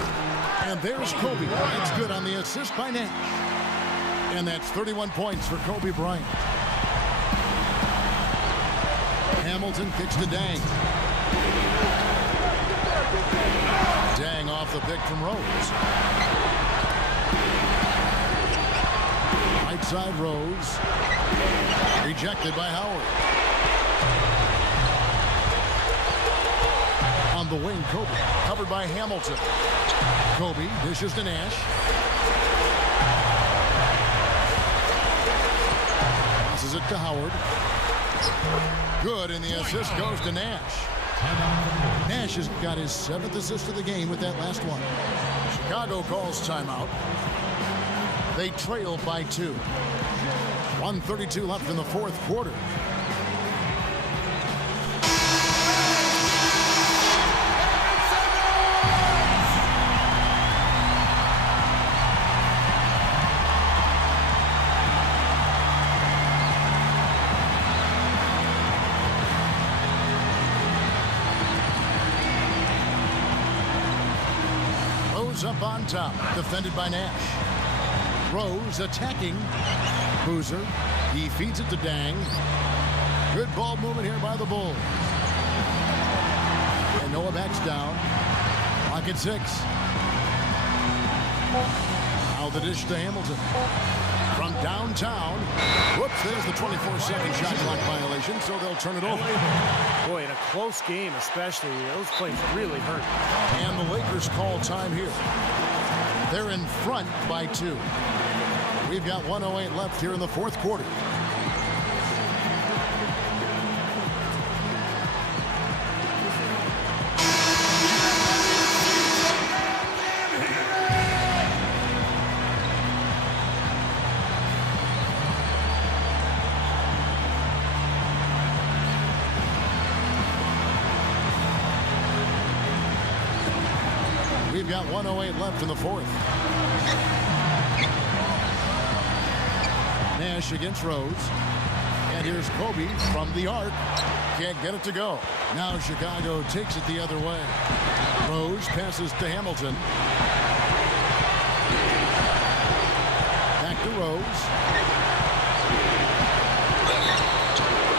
And there's Kobe. It's good on the assist by Nash. And that's 31 points for Kobe Bryant. Hamilton kicks to Dang. Dang off the pick from Rose. Right side Rose. Rejected by Howard. On the wing, Kobe. Covered by Hamilton. Kobe dishes to Nash. Passes it to Howard. Good, and the assist goes to Nash. Nash has got his 7th assist of the game with that last one. Chicago calls timeout. They trail by 2. 1:32 left in the 4th quarter. Up on top, defended by Nash. Rose attacking. Boozer. He feeds it to Dang. Good ball movement here by the Bulls. And Noah backs down. Clock at 6. Now the dish to Hamilton. From downtown. Whoops, there's the 24-second shot clock violation, so they'll turn it over. Boy, in a close game especially, those plays really hurt. And the Lakers call time here. They're in front by 2. We've got 1:08 left here in the 4th quarter. We've got 1:08 left in the fourth. Nash against Rose. And here's Kobe from the arc. Can't get it to go. Now Chicago takes it the other way. Rose passes to Hamilton. Back to Rose.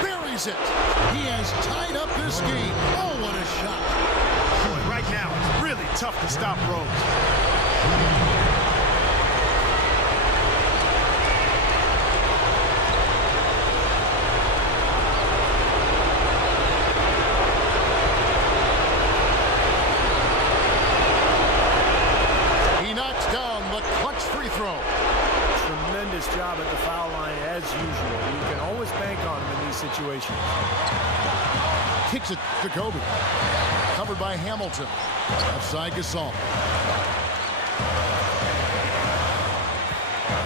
Buries it. He has tied up this game. Oh, what a shot. Boy, right now, it's really tough to stop Rose. Job at the foul line as usual. You can always bank on him in these situations. Kicks it to Kobe. Covered by Hamilton. Offside Gasol.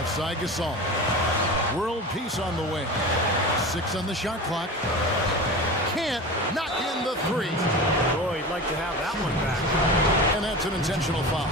Offside Gasol. World peace on the way. 6 on the shot clock. Can't knock in the 3. Boy, he'd like to have that one back. And that's an intentional foul.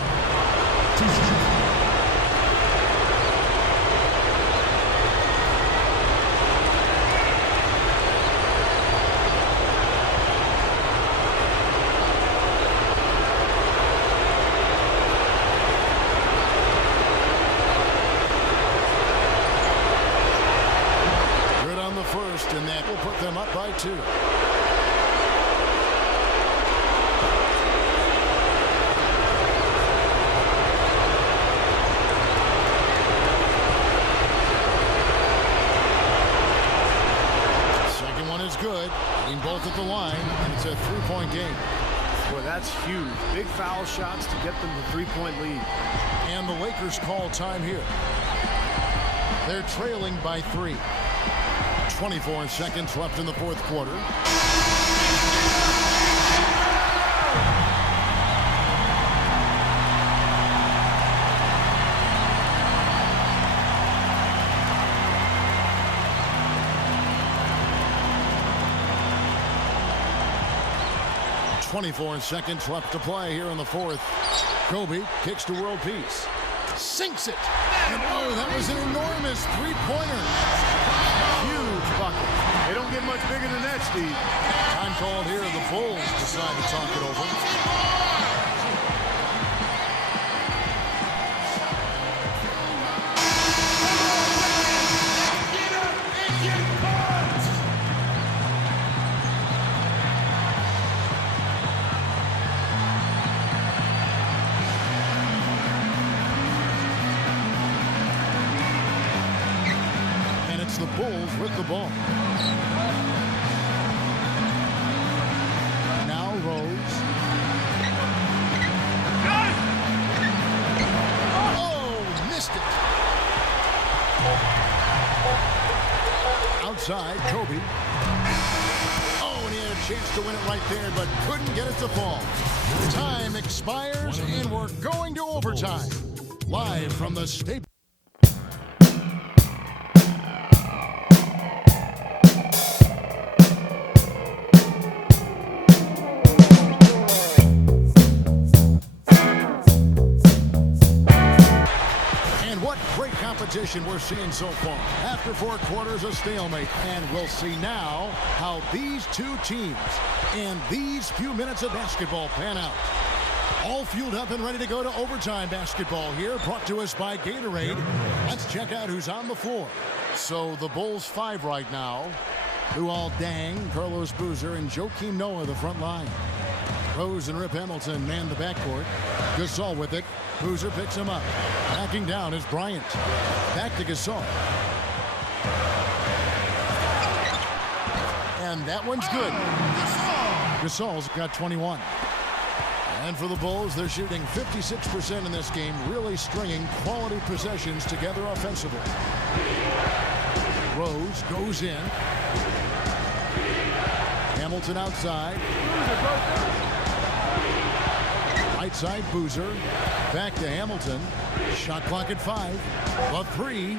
And that will put them up by 2. Second one is good. Being both at the line, and it's a 3-point game. Boy, that's huge. Big foul shots to get them the 3-point lead. And the Lakers call time here. They're trailing by 3. 24 seconds left in the fourth quarter. .24 seconds left to play here in the fourth. Kobe kicks to world peace. Sinks it. And oh, that was an enormous three-pointer. Huge bucket. They don't get much bigger than that, Steve. Time called here. The Bulls decide to talk it over. The Bulls with the ball. Now Rose. Oh, missed it. Outside, Kobe. Oh, and he had a chance to win it right there, but couldn't get it to fall. Time expires, and we're going to overtime. Live from the Staples. We're seeing so far. After 4 quarters, a stalemate, and we'll see now how these two teams and these few minutes of basketball pan out. All fueled up and ready to go to overtime basketball here, brought to us by Gatorade. Let's check out who's on the floor. So the Bulls 5 right now. Luol Deng, Carlos Boozer, and Joakim Noah the front line. Rose and Rip Hamilton man the backcourt. Gasol with it. Boozer picks him up. Backing down is Bryant. Back to Gasol. And that one's good. Gasol's got 21. And for the Bulls, they're shooting 56% in this game, really stringing quality possessions together offensively. Rose goes in. Hamilton outside. Right side, Boozer. Back to Hamilton. Shot clock at 5. The 3.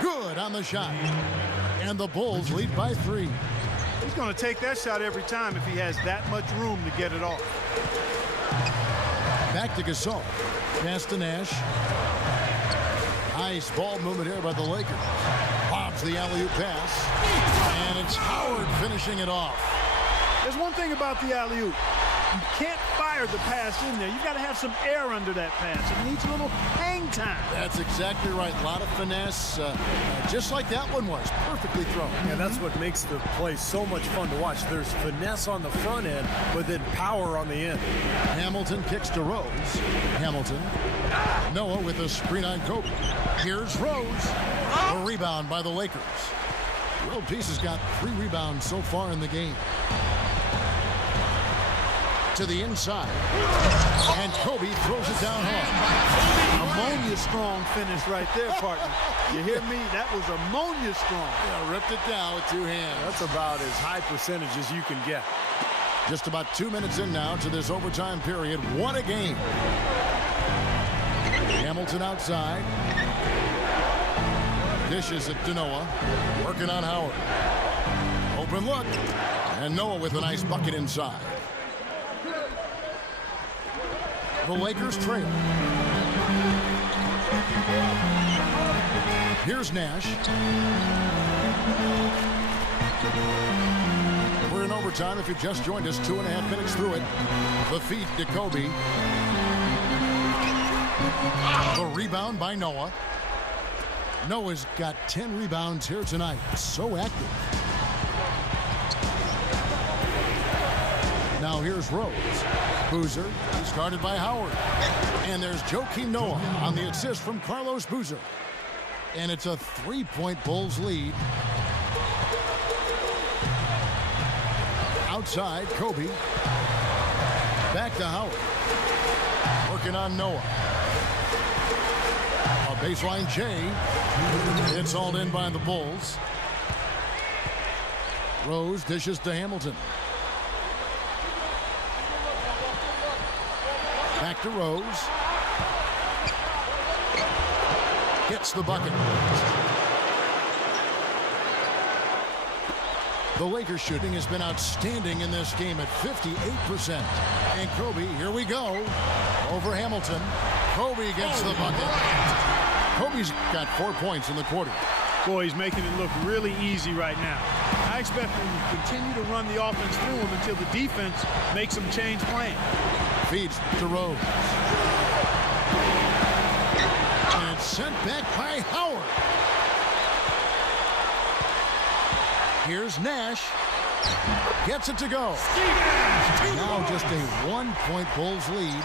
Good on the shot. And the Bulls lead by 3. He's going to take that shot every time if he has that much room to get it off. Back to Gasol. Pass to Nash. Nice ball movement here by the Lakers. Bobs the alley-oop pass. And it's Howard finishing it off. There's one thing about the alley-oop. You can't fire the pass in there. You've got to have some air under that pass. It needs a little hang time. That's exactly right. A lot of finesse, just like that one was. Perfectly thrown. And that's what makes the play so much fun to watch. There's finesse on the front end, but then power on the end. Hamilton kicks to Rose. Hamilton. Noah with a screen on Kobe. Here's Rose. A rebound by the Lakers. World Peace has got 3 rebounds so far in the game. To the inside. And Kobe throws it down hard. Ammonia strong finish right there, partner. You hear me? That was ammonia strong. Yeah, ripped it down with 2 hands. That's about as high percentage as you can get. Just about 2 minutes in now to this overtime period. What a game. Hamilton outside. Dishes it to Noah. Working on Howard. Open look. And Noah with a nice bucket inside. The Lakers trail. Here's Nash. We're in overtime. If you just joined us, 2.5 minutes through it. The feed to Kobe. The rebound by Noah. Noah's got 10 rebounds here tonight. So active. Now here's Rose. Boozer is guarded by Howard. And there's Joakim Noah on the assist from Carlos Boozer. And it's a 3-point Bulls lead. Outside, Kobe. Back to Howard. Working on Noah. A baseline J. It's hauled in by the Bulls. Rose dishes to Hamilton. Back to Rose. Gets the bucket. The Lakers shooting has been outstanding in this game at 58%. And Kobe, here we go, over Hamilton. Kobe gets the bucket. Kobe's got 4 points in the quarter. Boy, he's making it look really easy right now. I expect him to continue to run the offense through him until the defense makes him change plan. Feeds to Rose. And it's sent back by Howard. Here's Nash. Gets it to go. Now just a 1-point Bulls lead.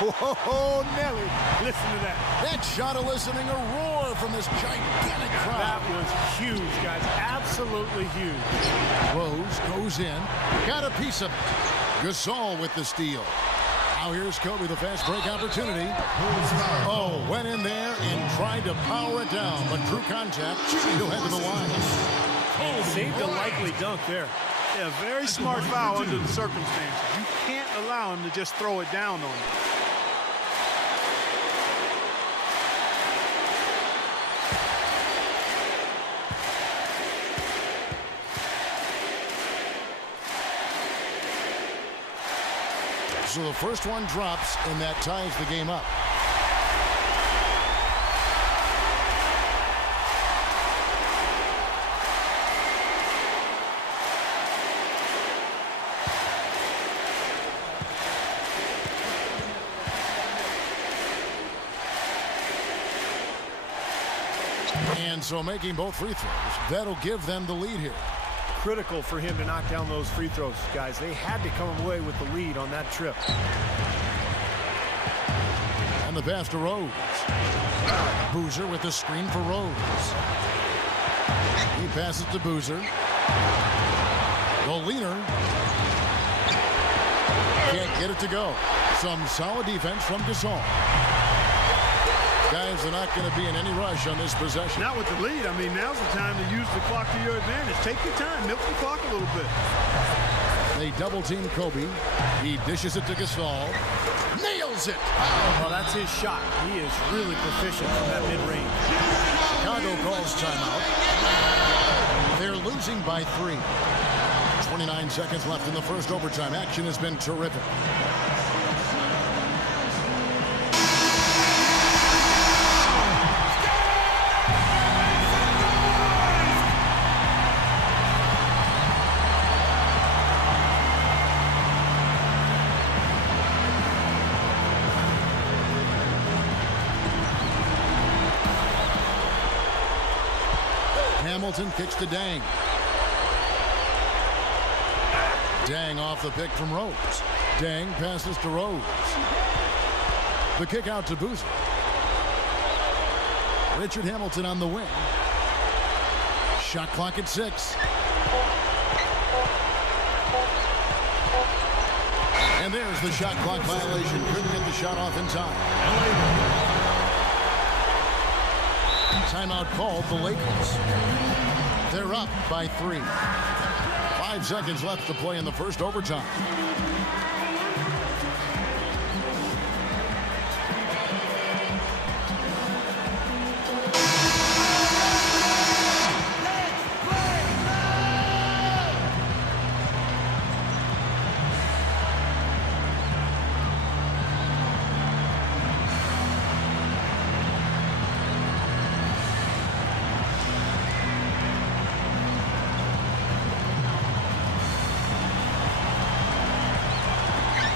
Whoa, Nelly. Listen to that. That shot eliciting a roar from this gigantic crowd. That was huge, guys. Absolutely huge. Rose goes in. Got a piece of it. Gasol with the steal. Now here's Kobe, the fast break opportunity. Oh, went in there and tried to power it down, but through contact, he'll head to the line. Oh, saved a likely dunk there. Yeah, very smart foul under the circumstances. You can't allow him to just throw it down on you. So the first one drops, and that ties the game up. And so making both free throws, that'll give them the lead here. Critical for him to knock down those free throws, guys. They had to come away with the lead on that trip. And the pass to Rose. Boozer with the screen for Rose. He passes to Boozer. The leaner. Can't get it to go. Some solid defense from Gasol. Guys are not going to be in any rush on this possession. Not with the lead. I mean, now's the time to use the clock to your advantage. Take your time. Milk the clock a little bit. They double-team Kobe. He dishes it to Gasol. Nails it. Well, that's his shot. He is really proficient from that mid-range. Chicago calls timeout. They're losing by 3. 29 seconds left in the first overtime. Action has been terrific. Hamilton kicks to Dang. Dang off the pick from Rose. Dang passes to Rose. The kick out to Boozer. Richard Hamilton on the wing. Shot clock at 6. And there's the shot clock violation. Couldn't get the shot off in time. Timeout called the Lakers. They're up by 3. 5 seconds left to play in the first overtime.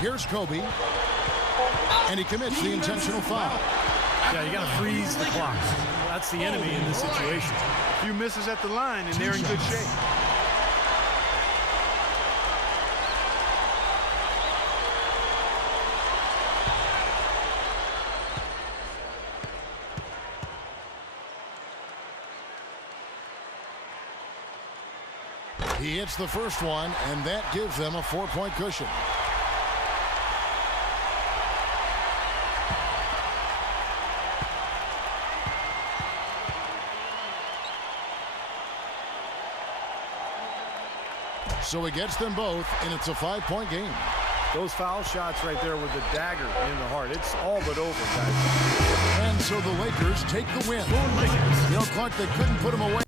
Here's Kobe, and he commits the intentional foul. Yeah, you got to freeze the clock. That's the enemy in this situation. A few misses at the line, and they're in good shape. He hits the first one, and that gives them a 4-point cushion. So he gets them both, and it's a 5-point game. Those foul shots right there with the dagger in the heart. It's all but over, guys. And so the Lakers take the win. Clark, they couldn't put them away.